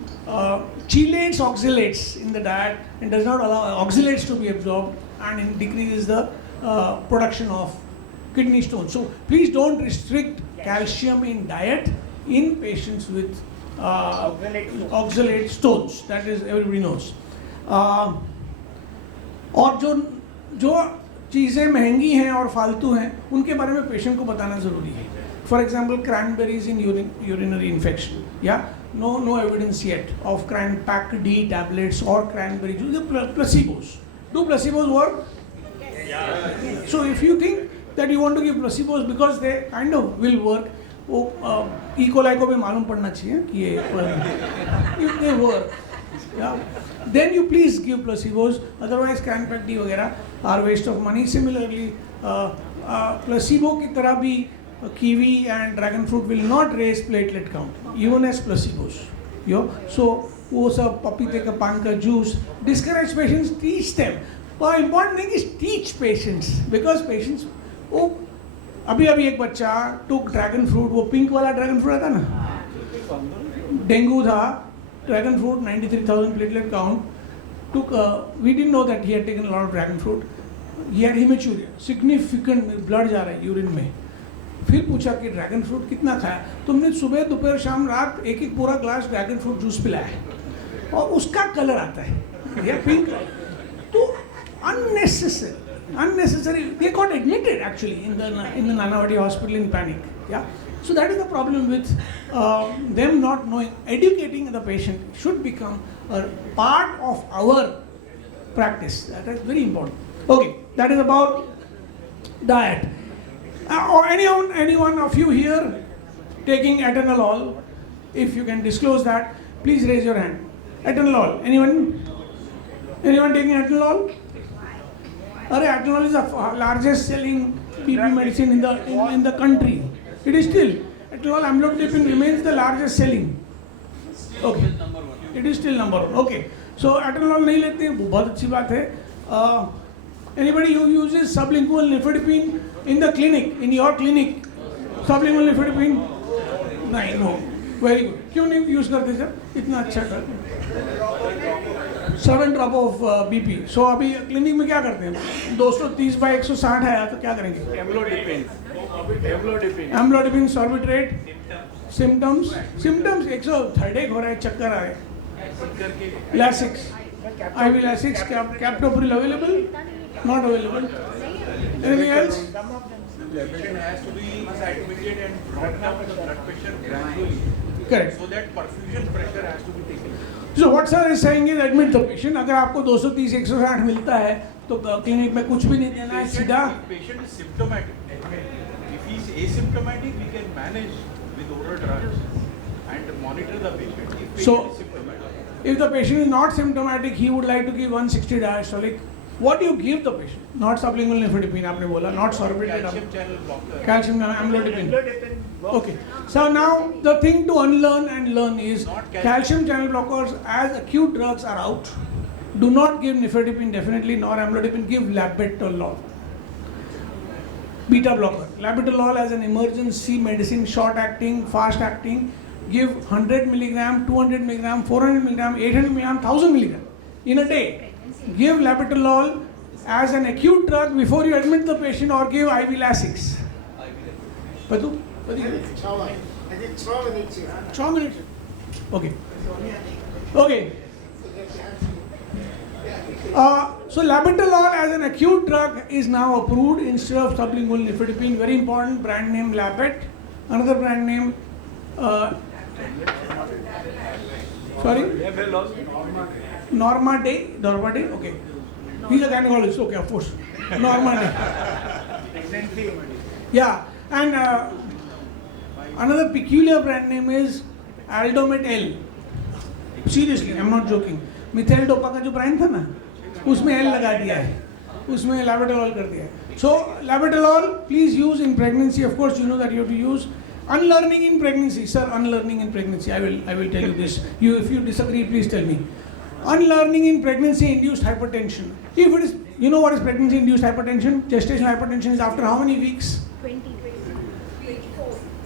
chelates oxalates in the diet and does not allow oxalates to be absorbed and decreases the production of kidney stones. So please don't restrict calcium in diet in patients with oxalate stones. That is everybody knows. और जो चीज़ें महंगी हैं और फालतू हैं उनके बारे में पेशेंट को बताना ज़रूरी है. For example, cranberries in urinary infection. Yeah, no evidence yet of Pack D tablets or cranberry juice. The placebos. Do placebos work? Yeah. So if you think that you want to give placebos because they kind of will work, वो E. coli को भी मालूम पड़ना चाहिए कि ये if they work, yeah, then you please give placebos. Otherwise, Pack D वगैरह are waste of money. Similarly, placebo की तरह भी kiwi and dragon fruit will not raise platelet count, even as placebos. So वो सब पपीते का पान का juice, discourage patients, teach them. But important thing is teach patients because patients वो अभी एक बच्चा took dragon fruit, वो pink वाला dragon fruit आता ना, डेंगू था, dragon fruit 93,000 platelet count, took we didn't know that he had taken a lot of dragon fruit, he had hematuria, significant blood जा रहा है urine में. फिर पूछा कि ड्रैगन फ्रूट कितना खाया, तुमने सुबह दोपहर शाम रात एक पूरा ग्लास ड्रैगन फ्रूट जूस पिलाया है और उसका कलर आता है या पिंक. तो unnecessary they got admitted actually in the Nanavati hospital in panic. Yeah, so that is the problem with them not knowing. Educating the patient should become a part of our practice. That is very important. Okay, that is about diet. Or anyone of you here taking atenolol, if you can disclose that, please raise your hand. Atenolol, anyone taking atenolol? Atenolol is the largest selling BP medicine in the country. It is still. Atenolol amlodipine remains the largest selling. Okay. It is still number one. Okay. So atenolol नहीं लेते हैं, बहुत अच्छी बात है. Anybody who uses sublingual nifedipine in the clinic, in your clinic, sublingual nifedipine? No. Very good. क्यों नहीं use करते सर? इतना अच्छा कर. 7 drop of BP. So अभी clinic में क्या करते हैं? 230/160 आया तो क्या करेंगे? Amlodipine sorbitrate. Symptoms 130 हो रहा है, चक्कर आ रहे. Lasix. IV Lasix, captopril available? Not available. Anything else? The patient has to be admitted and brought down the blood pressure gradually. Correct. So that perfusion pressure has to be taken. So what sir is saying is admit the patient. अगर आपको 230/160 मिलता है तो clinic में कुछ भी नहीं देना है, सीधा. Patient is symptomatic. If he is asymptomatic, we can manage with oral drugs and monitor the patient. If patient is symptomatic. If the patient is not symptomatic, he would like to give 160 diastolic. What do you give the patient? Not sublingual nifedipine, आपने बोला, not sorbitrate. Calcium channel blocker. Calcium amlodipine. Okay. So now the thing to unlearn and learn is calcium channel blockers as acute drugs are out. Do not give nifedipine definitely, nor amlodipine. Give labetalol. Beta blocker. Labetalol as an emergency medicine, short acting, fast acting. Give 100 milligram, 200 milligram, 400 milligram, 800 milligram, 1000 milligram in a day. Give labetalol as an acute drug before you admit the patient or give IV Lasix? Patu? I think 6 minutes. 6 minutes. Okay. Okay. So labetalol as an acute drug is now approved instead of sublingual nifedipine. Very important. Brand name Labet. Another brand name. Sorry. Norma Day. Okay. He's a gynecologist. Okay, of course. Norma Day. Yeah. And another peculiar brand name is Aldomet L. Seriously, I'm not joking. Methyl dopa का जो brand था ना, उसमें L लगा दिया है, उसमें labetalol कर दिया है. So labetalol, please use in pregnancy. Of course, you know that you have to use. Unlearning in pregnancy, sir. Unlearning in pregnancy. I will tell you this. If you disagree, please tell me. Unlearning in pregnancy-induced hypertension. If it is, you know what is pregnancy-induced hypertension? Gestational hypertension is after how many weeks?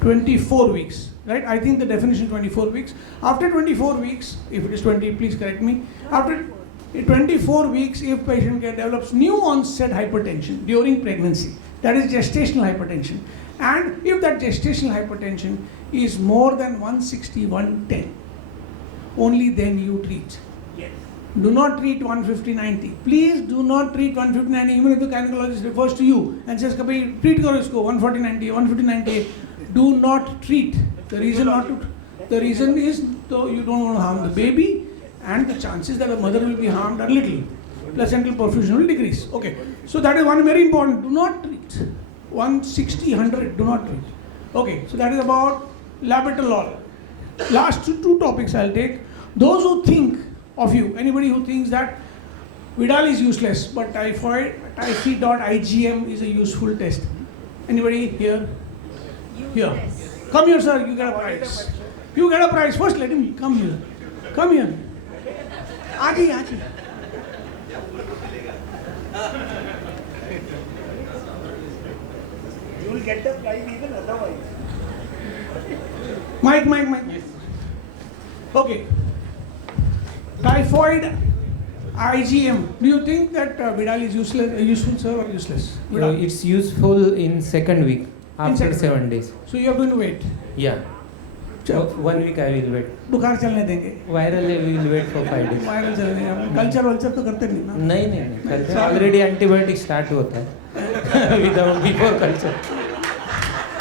24 weeks. Right? I think the definition is 24 weeks. After 24 weeks, if it is 20, please correct me. After 24 weeks, if patient develops new onset hypertension during pregnancy, that is gestational hypertension. And if that gestational hypertension is more than 160/110, only then you treat. Yes. Do not treat 150/90. Please do not treat 150/90 even if the gynecologist refers to you and says, "Kabhi treat karo isko 140/90, 150/90." Do not treat. The reason is though you don't want to harm the baby, and the chances that the mother will be harmed are little. Placental perfusion will decrease. Okay, so that is one very important. Do not treat 160/100. Do not treat. Okay, so that is about labetalol. Last two topics I'll take. Those who think of you, anybody who thinks that Vidal is useless, but typhi.igm is a useful test. Anybody here? Here. Come here, sir. You get a prize. You get a prize. First, let him come here. Come here. Aji. You will get the prize even otherwise. Mike. Yes. Okay. Typhoid IgM. Do you think that Vidal is useful, sir, or useless? It's useful in second week. After 7 days. So you are going to wait? Yeah. 1 week I will wait. बुखार चलने देंगे? Viral we will wait for 5 days. Viral चलने देंगे? Culture तो करते नहीं ना? नहीं. Culture already antibiotic start होता है. Without before culture.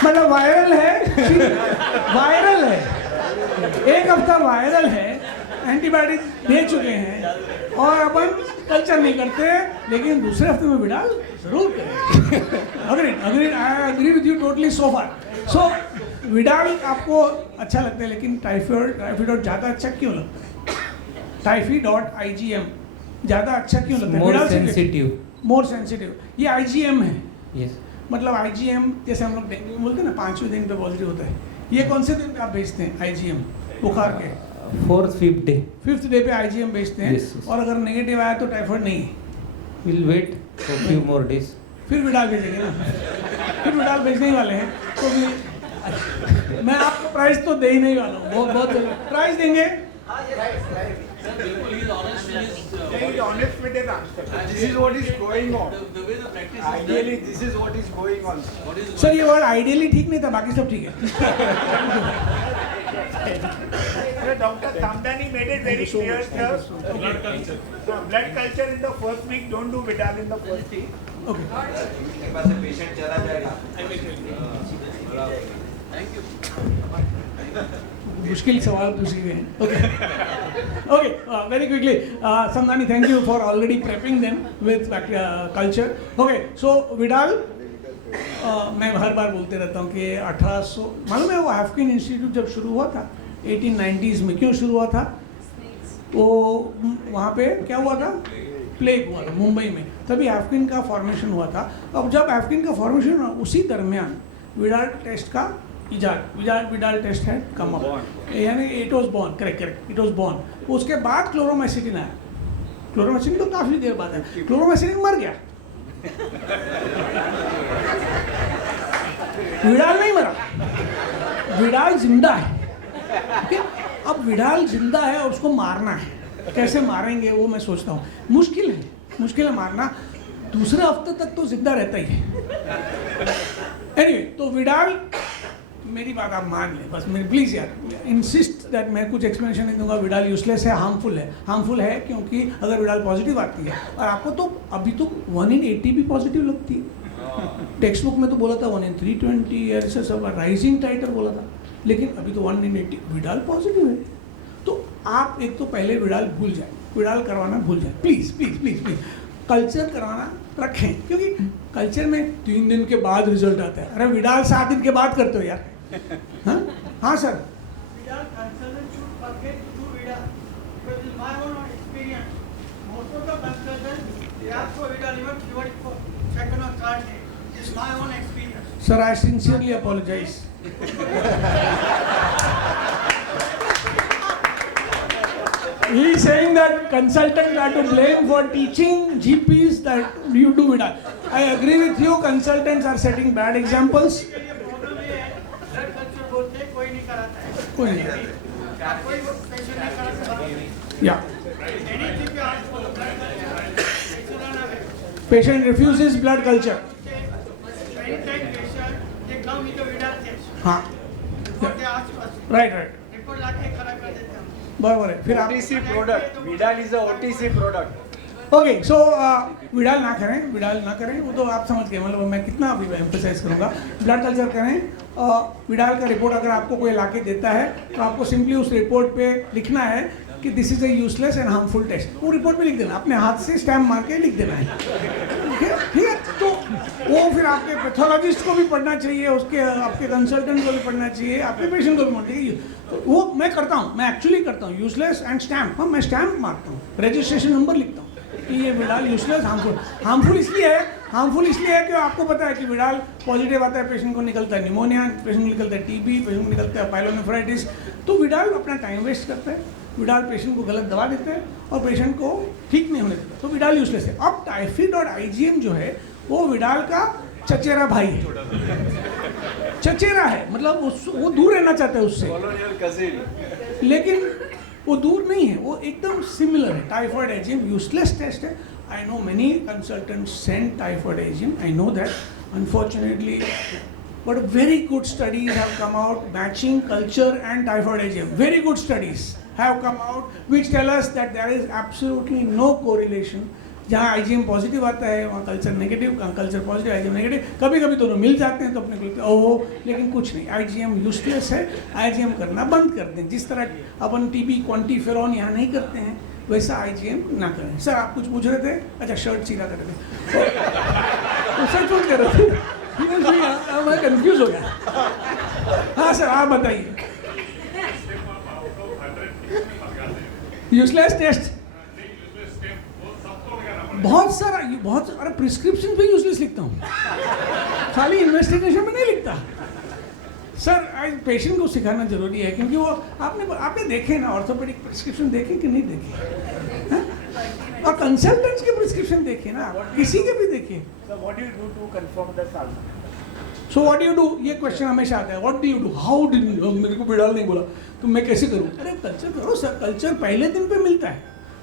मतलब वायरल है. एक हफ्ता वायरल है. एंटीबायोटिक दे चुके हैं और अपन कल्चर नहीं करते, लेकिन दूसरे हफ्ते में विडाल जरूर करें. Agreed. I agree with you totally so far. So Widal आपको अच्छा लगता है, लेकिन टाइफाइड ज़्यादा अच्छा क्यों लगता है? typhi.igm ज़्यादा अच्छा क्यों लगता है? More sensitive. ये IgM है. Yes. मतलब IgM जैसे हम लोग डेंगू में बोलते हैं ना, 5वें दिन पे पॉजिटिव होता है. ये कौन से दिन पे आप बेचते हैं IgM बुखार के? 4th-5th day. 5th डे पे IgM बेचते हैं. Yes. और अगर नेगेटिव आया तो टाइफाइड नहीं है. We'll wait for few more days. फिर विडाल भेजेंगे ना. फिर विडाल भेजने ही वाले हैं. तो मैं आपको प्राइस तो दे ही नहीं वाला हूँ. बहुत प्राइस देंगे. He is honest with his answer. This is what is going on. The way the practice is Ideally, done. this is what is going on. Sir ये वर्ड आइडियली ठीक नहीं था, बाकी सब ठीक है. Dr. Samdani made it very clear, sir. Blood culture in the first week. Don't do Vidal in the first week. Okay. Patient चला जाएगा. Thank you. मुश्किल सवाल पूछ लिए हैं. Okay, very quickly, Samdani, thank you for already prepping them with culture. Okay, so Vidal, मैं हर बार बोलते रहता हूँ कि 1800, मालूम है वो हैफकिन इंस्टीट्यूट जब शुरू हुआ था 1890s में, क्यों शुरू हुआ था? वो वहाँ पे क्या हुआ था? प्लेग हुआ था मुंबई में, तभी हैफकिन का फॉर्मेशन हुआ था. अब जब हैफकिन का फॉर्मेशन हुआ उसी दरमियान विडाल टेस्ट का विडाल टेस्ट है कम अप, यानी it was born. Correct, it was born. उसके बाद क्लोरोमेसिटिन आया. क्लोरोमेसिटिन तो काफ़ी देर बाद है. क्लोरोमेसिटिन मर गया, विडाल नहीं मरा. विडाल जिंदा है. अब विडाल जिंदा है और उसको मारना है. कैसे मारेंगे वो मैं सोचता हूँ. मुश्किल है मारना. दूसरे हफ्ते तक तो जिंदा रहता ही है। एनीवे, तो विडाल, मेरी बात आप मान लें बस, मेरी प्लीज़ यार इंसिस्ट दैट, मैं कुछ एक्सप्लेनेशन नहीं दूंगा। विडाल यूजलेस है, हार्मफुल है। हार्मफुल है क्योंकि अगर विडाल पॉजिटिव आती है, और आपको तो अभी तो 1 in 80 भी पॉजिटिव लगती है। टेक्स्ट बुक में तो बोला था 1 in 320, ऐसे सब राइजिंग टाइटर बोला था, लेकिन अभी तो 1 in 80 विडाल पॉजिटिव है। तो आप एक तो पहले विडाल भूल जाए, विडाल करवाना भूल जाए, please please please please. Culture करवाना रखें, क्योंकि कल्चर में 3 दिन के बाद रिजल्ट आता है। अरे विडाल 7 दिन के बाद करते हो यार। हाँ sir, Vidal consultant should forget to do Vidal, because in my own experience, most of the consultants they ask for Vidal even fewer for second or third day. This is my own experience. sir, I sincerely apologize. He is saying that consultants are to blame for teaching GPs that you do Vidal. I agree with you, consultants are setting bad examples. Problem ये है, blood culture बोलते हैं कोई नहीं कराता है, कोई नहीं कोई पेशेंट नहीं कराता। या एनीथिंग पे आज बोलो blood culture, patient refuses blood culture. any time patient they come with a Vidal test, हाँ, what they ask us, right. report लाके खड़ा कर देते हैं। बराबर है। फिर आप OTC product. Vidal is a OTC product. Okay, so Widal ना करें, विडाल ना करें, वो तो आप समझ गए। मतलब मैं कितना अभी एम्फेसाइज करूँगा, ब्लड कल्चर करें। विडाल का रिपोर्ट अगर आपको कोई लाके देता है तो आपको सिंपली उस रिपोर्ट पे लिखना है कि this is a useless and harmful test. वो रिपोर्ट पे लिख देना, अपने हाथ से स्टैम्प मार के लिख देना है, ठीक है। तो वो फिर आपके पैथोलॉजिस्ट को भी पढ़ना चाहिए, उसके आपके कंसल्टेंट को भी पढ़ना चाहिए, आपके पेशेंट को भी पढ़ना चाहिए। तो वो मैं करता हूँ, मैं एक्चुअली करता हूँ यूजलेस एंड स्टैम्प। हाँ, मैं स्टैम्प मारता हूँ, रजिस्ट्रेशन नंबर लिखता हूँ कि ये विडाल यूजलेस हार्मफुल। हार्मफुल इसलिए है कि आपको पता है कि विडाल पॉजिटिव आता है, पेशेंट को निकलता है निमोनिया, पेशेंट को निकलता है टीबी, पेशेंट को निकलता है पाइलोनेफ्राइटिस। तो विडाल अपना टाइम वेस्ट करता है, विडाल पेशेंट को गलत दवा देते हैं और पेशेंट को ठीक नहीं होने देता, तो विडाल यूजलेस है। अब टाइफाइड और IgM जो है वो विडाल का चचेरा भाई है, चचेरा है, मतलब वो दूर रहना चाहता है उससे, लेकिन वो दूर नहीं है, वो एकदम सिमिलर है। टाइफाइड IgM यूजलेस टेस्ट है। I know many consultants send typhoid IgM, I know that, unfortunately, but very good studies have come out matching culture and typhoid IgM. Very good studies have come out which tell us that there is absolutely no correlation. जहाँ IgM positive आता है वहाँ culture negative, culture positive IgM negative, कभी कभी दोनों मिल जाते हैं तो अपने को लगता है ओह, लेकिन कुछ नहीं। IgM यूजलेस है, IgM करना बंद कर दें। जिस तरह अपन TB क्वांटिफेरॉन यहाँ नहीं करते हैं, वैसा IgM ना करें। सर आप कुछ पूछ रहे थे? अच्छा, शर्ट सीधा कर रहे थे, सच पूछ कर रहे थे, मैं कंफ्यूज हो गया। हाँ सर, आप बताइए। यूजलेस टेस्ट बहुत सारा, अरे प्रिस्क्रिप्शन पे यूजलेस लिखता हूँ, खाली इन्वेस्टिगेशन में नहीं लिखता। सर आज पेशेंट को सिखाना जरूरी है, क्योंकि वो आपने देखे ना, ऑर्थोपेडिक प्रिस्क्रिप्शन देखे कि नहीं देखे, और कंसल्टेंट्स के प्रिस्क्रिप्शन देखे ना, किसी के भी देखे। What do you do to confirm the salmon? So what do you do? ये क्वेश्चन हमेशा आता है, what do you do? How did you? मेरे को विडाल नहीं बोला तो मैं कैसे करूँ? अरे कल्चर करो सर, कल्चर पहले दिन पे मिलता है,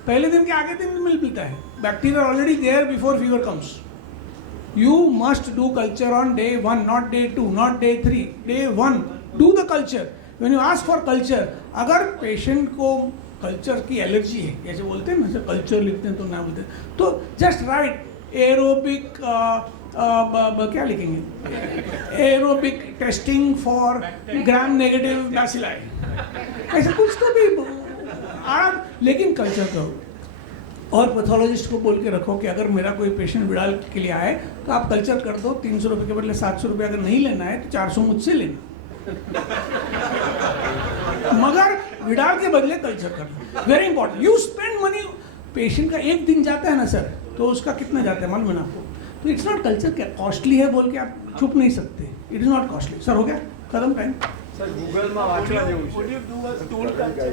पहले दिन के आगे दिन मिलता है। Bacteria already there before fever comes. You must do culture on day 1, not day 2, not day 3. Day 1, do the culture. When you ask for culture, अगर पेशेंट को कल्चर की एलर्जी है, जैसे बोलते हैं ना, जैसे कल्चर लिखते हैं तो ना बोलते हैं, तो जस्ट राइट एरोबिक, क्या लिखेंगे, aerobic testing for gram negative bacilli, ऐसा कुछ तो भी आराम, लेकिन कल्चर करो। और पैथोलॉजिस्ट को बोल के रखो कि अगर मेरा कोई पेशेंट विडाल के लिए आए तो आप कल्चर कर दो, 300 रुपये के बदले 700 रुपये, अगर नहीं लेना है तो 400 मुझसे लेना, मगर विडाल के बदले कल्चर कर दो। Very important, you spend money. Patient का एक दिन जाता है ना सर, तो उसका कितना जाता है मालूम है ना आपको? तो इट्स नॉट कल्चर, क्या कॉस्टली है बोल के आप छुप नहीं सकते, it is not costly. Sir हो गया खत्म टाइम? सर गूगल में वाचवा जेवुं છે। Would you do a stool culture?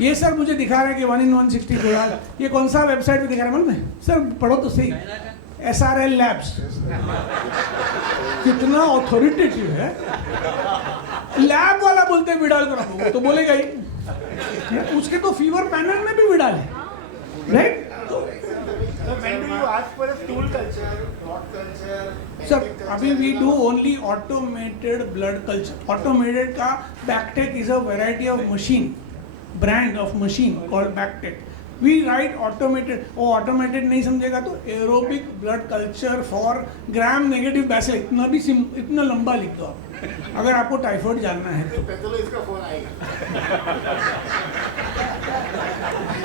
ये सर मुझे दिखा रहा है कि 1 in 160 विडाल, ये कौन सा वेबसाइट पे दिखा रहा है मालूम है सर? पढ़ो तो सही, SRL लैब्स, कितना ऑथोरिटेटिव है। लैब वाला बोलते हैं विडाल करो, तो बोलेगा ही उसके तो फीवर पैनल में भी विडाल है, right? So when do you ask for a stool culture? Blood culture. Sir अभी we do only automated blood culture. Automated का Bactec is a variety of machine, brand of machine called Bactec. We write automated. वो automated नहीं समझेगा तो aerobic blood culture for gram negative bacilli. इतना लंबा लिख दो आप, अगर आपको टाइफाइड जानना है तो. इसका फोन आएगा.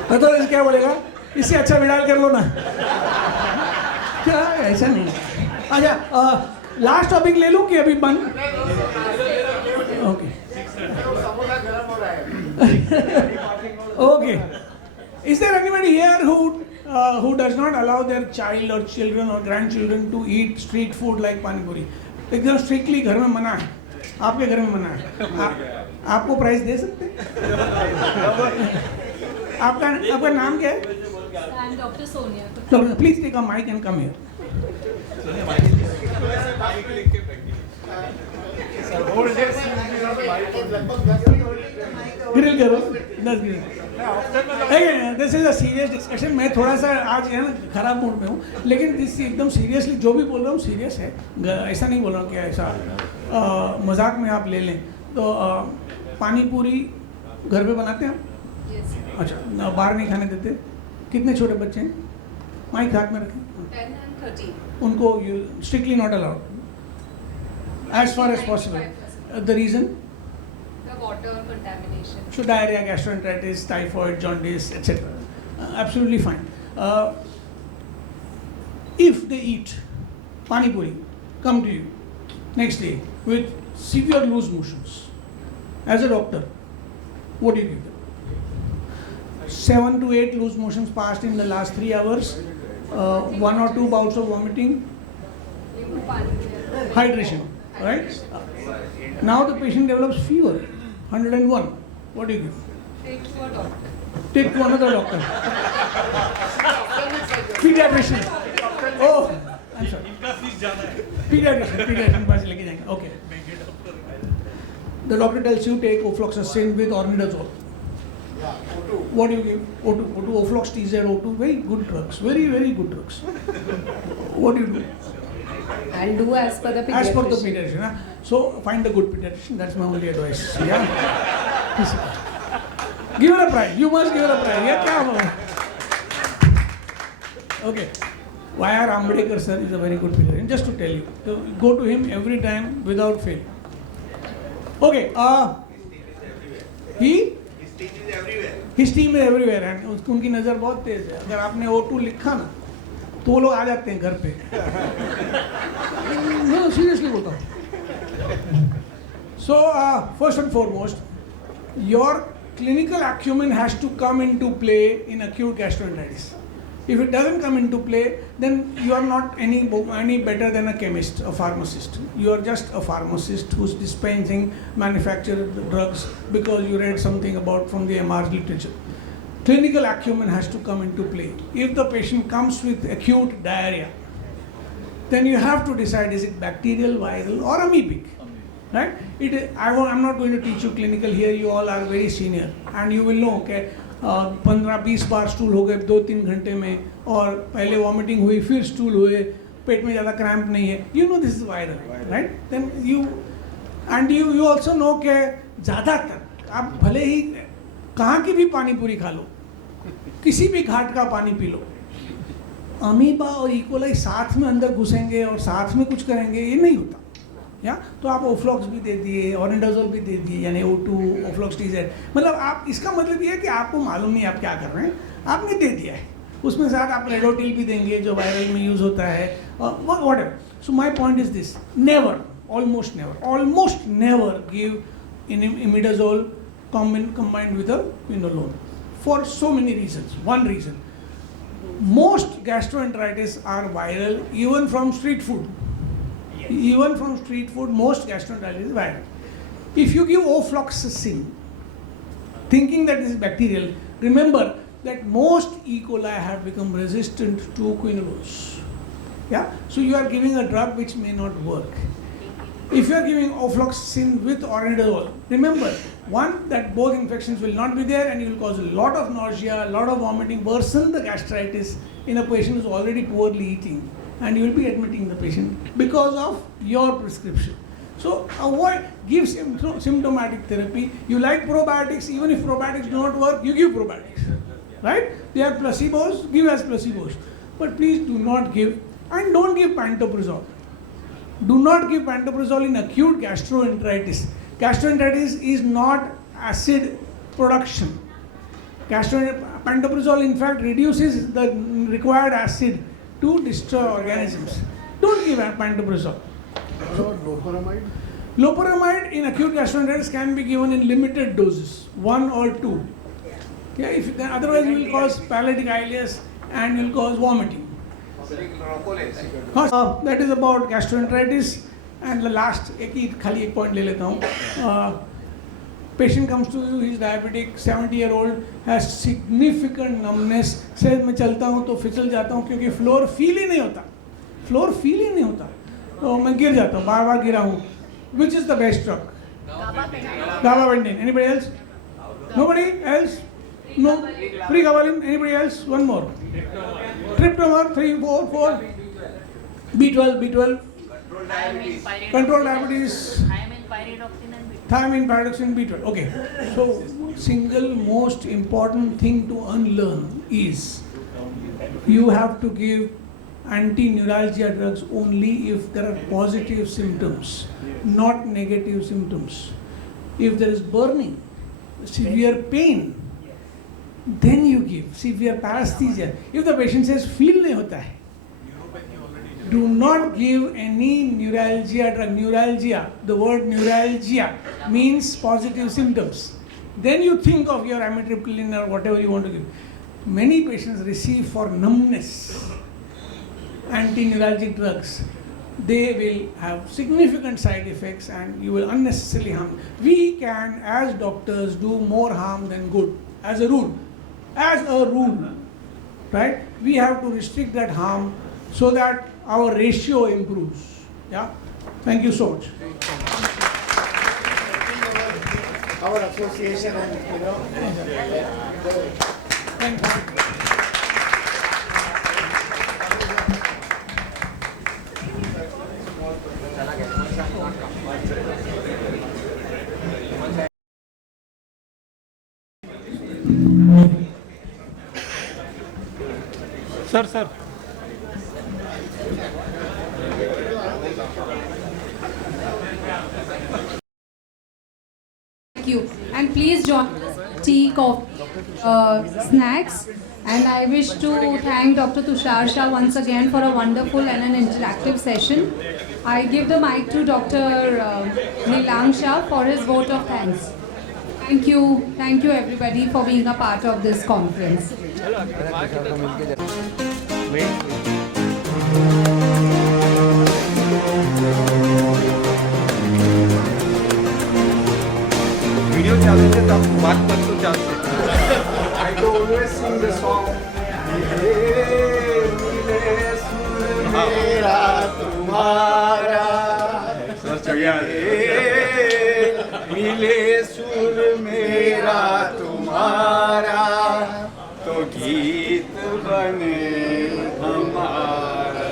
पैथोलॉजिस्ट क्या बोलेगा? इससे अच्छा विडाल कर लो ना. क्या ऐसा नहीं. अच्छा लास्ट टॉपिक ले लूँ कि अभी बंद? Okay okay. Is there anybody here who does not allow their child or children or grandchildren to eat street food like pani puri? एकदम स्ट्रिक्टली घर में मना है. आपके घर में मना है. आपको प्राइस दे सकते हैं? आपका नाम क्या है? I'm Dr. Sonia. Doctor, please take a mic and come here. Grill करो 10 grill. This is a serious discussion. मैं थोड़ा सा आज है ना खराब मूड में हूँ, लेकिन दिस एकदम सीरियसली जो भी बोल रहा हूँ सीरियस है. ऐसा नहीं बोल रहा हूँ कि ऐसा मजाक में आप ले लें. तो पानी पूरी घर पे बनाते हैं आप? अच्छा, बाहर नहीं खाने देते? कितने छोटे बच्चे हैं? माइक हाथ में रखें. 10 and 13. उनको you strictly not allowed as far as possible. The reason? The water contamination. So diarrhea, gastroenteritis, typhoid, jaundice, etc. Absolutely fine. If they eat pani puri, come to you next day with severe loose motions, as a doctor, what do you give them? 7 to 8 loose motions passed in the last 3 hours, 1 or 2 bouts of vomiting, hydration, right? Now the patient develops fever, 101. What do you give? Take to a doctor. Take to another doctor. Pediatrician. Oh, I'm sorry. Pediatrician पास लेके जाएंगे. Okay. The doctor tells you take ofloxacin with ornidazole. What do you give? O2, oflox, TZ, O2, very good drugs, very good drugs. What do you do? I'll do as per the pediatrician. As per the pediatrician. Huh? So find a good pediatrician. That's my only advice. Yeah. Give it a try. You must give it a try. Yeah, क्या होगा? Okay. Y.R. Ambedkar sir is a very good pediatrician. Just to tell you, so go to him every time without fail. Okay. His team is everywhere and उनकी नज़र बहुत तेज है. अगर आपने O2 लिखा ना तो वो लोग आ जाते हैं घर पे. No, seriously बोलता हूँ. So first and foremost, your clinical acumen has to come into play in acute gastroenteritis. If it doesn't come into play, then you are not any better than a chemist, a pharmacist. You are just a pharmacist who's dispensing manufactured drugs because you read something about from the MR's literature. Clinical acumen has to come into play. If the patient comes with acute diarrhea, then you have to decide, is it bacterial, viral or amoebic, right? I'm not going to teach you clinical here, you all are very senior and you will know, okay, 15-20 bar stool हो गए 2-3 घंटे में और पहले vomiting हुई फिर stool हुए, पेट में ज़्यादा क्रैम्प नहीं है, you know this is viral, right? Then you also know कि ज़्यादातर आप भले ही कहाँ की भी पानी पूरी खा लो, किसी भी घाट का पानी पी लो, अमीबा और इकोलाई साथ में अंदर घुसेंगे और साथ में कुछ करेंगे, ये नहीं होता. या तो आप ओफ्लॉक्स भी दे दिए, ऑर्निडाजोल भी दे दिए, यानी O2, ओफ्लॉक्स TZ, मतलब आप इसका मतलब ये है कि आपको मालूम नहीं आप क्या कर रहे हैं, आपने दे दिया है. उसमें साथ आप रेडोटिल भी देंगे जो वायरल में यूज़ होता है, whatever. So my point is this, never, almost never give imidazole combined with a quinolone for so many reasons. One reason, most gastroenteritis are viral even from street food. Even from street food, most gastroenteritis is viral. If you give ofloxacin, thinking that this is bacterial, remember that most E. coli have become resistant to quinolones. Yeah, so you are giving a drug which may not work. If you are giving ofloxacin with orinidazole, remember, one, that both infections will not be there and you will cause a lot of nausea, a lot of vomiting, worsen the gastritis in a patient who is already poorly eating, and you will be admitting the patient because of your prescription. So avoid, give symptomatic therapy. You like probiotics, even if probiotics do not work, you give probiotics, right? They are placebos, give as placebos. But please do not give, and don't give pantoprazole. Do not give pantoprazole in acute gastroenteritis. Gastroenteritis is not acid production. Pantoprazole in fact reduces the required acid to destroy organisms. Don't give pantoprazole. Loperamide? Loperamide in acute gastroenteritis can be given in limited doses, 1 or 2. Okay, otherwise you will cause paralytic ileus and you will cause vomiting. That is about gastroenteritis. And the last, एक point ले लेता हूँ. Patient comes to you, he is diabetic, 70-year-old, has significant numbness. Says मैं चलता हूँ तो फिसल जाता हूँ क्योंकि floor feel ही नहीं होता. Floor feel ही नहीं होता. तो मैं गिर जाता हूँ, बार-बार गिरा हूँ. Which is the best drug? Gabapentin. Anybody else? Nobody else? No. Pregabalin. Anybody else? One more. Tryptophan. 3, 4, 4. B12. Control diabetes. Thiamine, pyridoxine, B12. Okay. So, single most important thing to unlearn is you have to give anti-neuralgia drugs only if there are positive symptoms, not negative symptoms. If there is burning, severe pain, then you give severe paresthesia. If the patient says feel nahi hota hai, do not give any neuralgia drug. Neuralgia, the word neuralgia means positive symptoms. Then you think of your amitriptyline or whatever you want to give. Many patients receive for numbness anti-neuralgic drugs. They will have significant side effects and you will unnecessarily harm. We can, as doctors, do more harm than good, as a rule. As a rule, right? We have to restrict that harm so that our ratio improves. Yeah? Thank you so much. Our association and, Thank you. Sir. Thank you. And please join us, tea, coffee, snacks. And I wish to thank Dr. Tushar Shah once again for a wonderful and an interactive session. I give the mic to Dr. Nilang Shah for his vote of thanks. Thank you everybody for being a part of this conference. Video challenge है तब बात कर तो चाहते I can always sing the song. मेरा तुम्हारा मिले सुर मेरा तुम्हारा तो गीत बने हमारा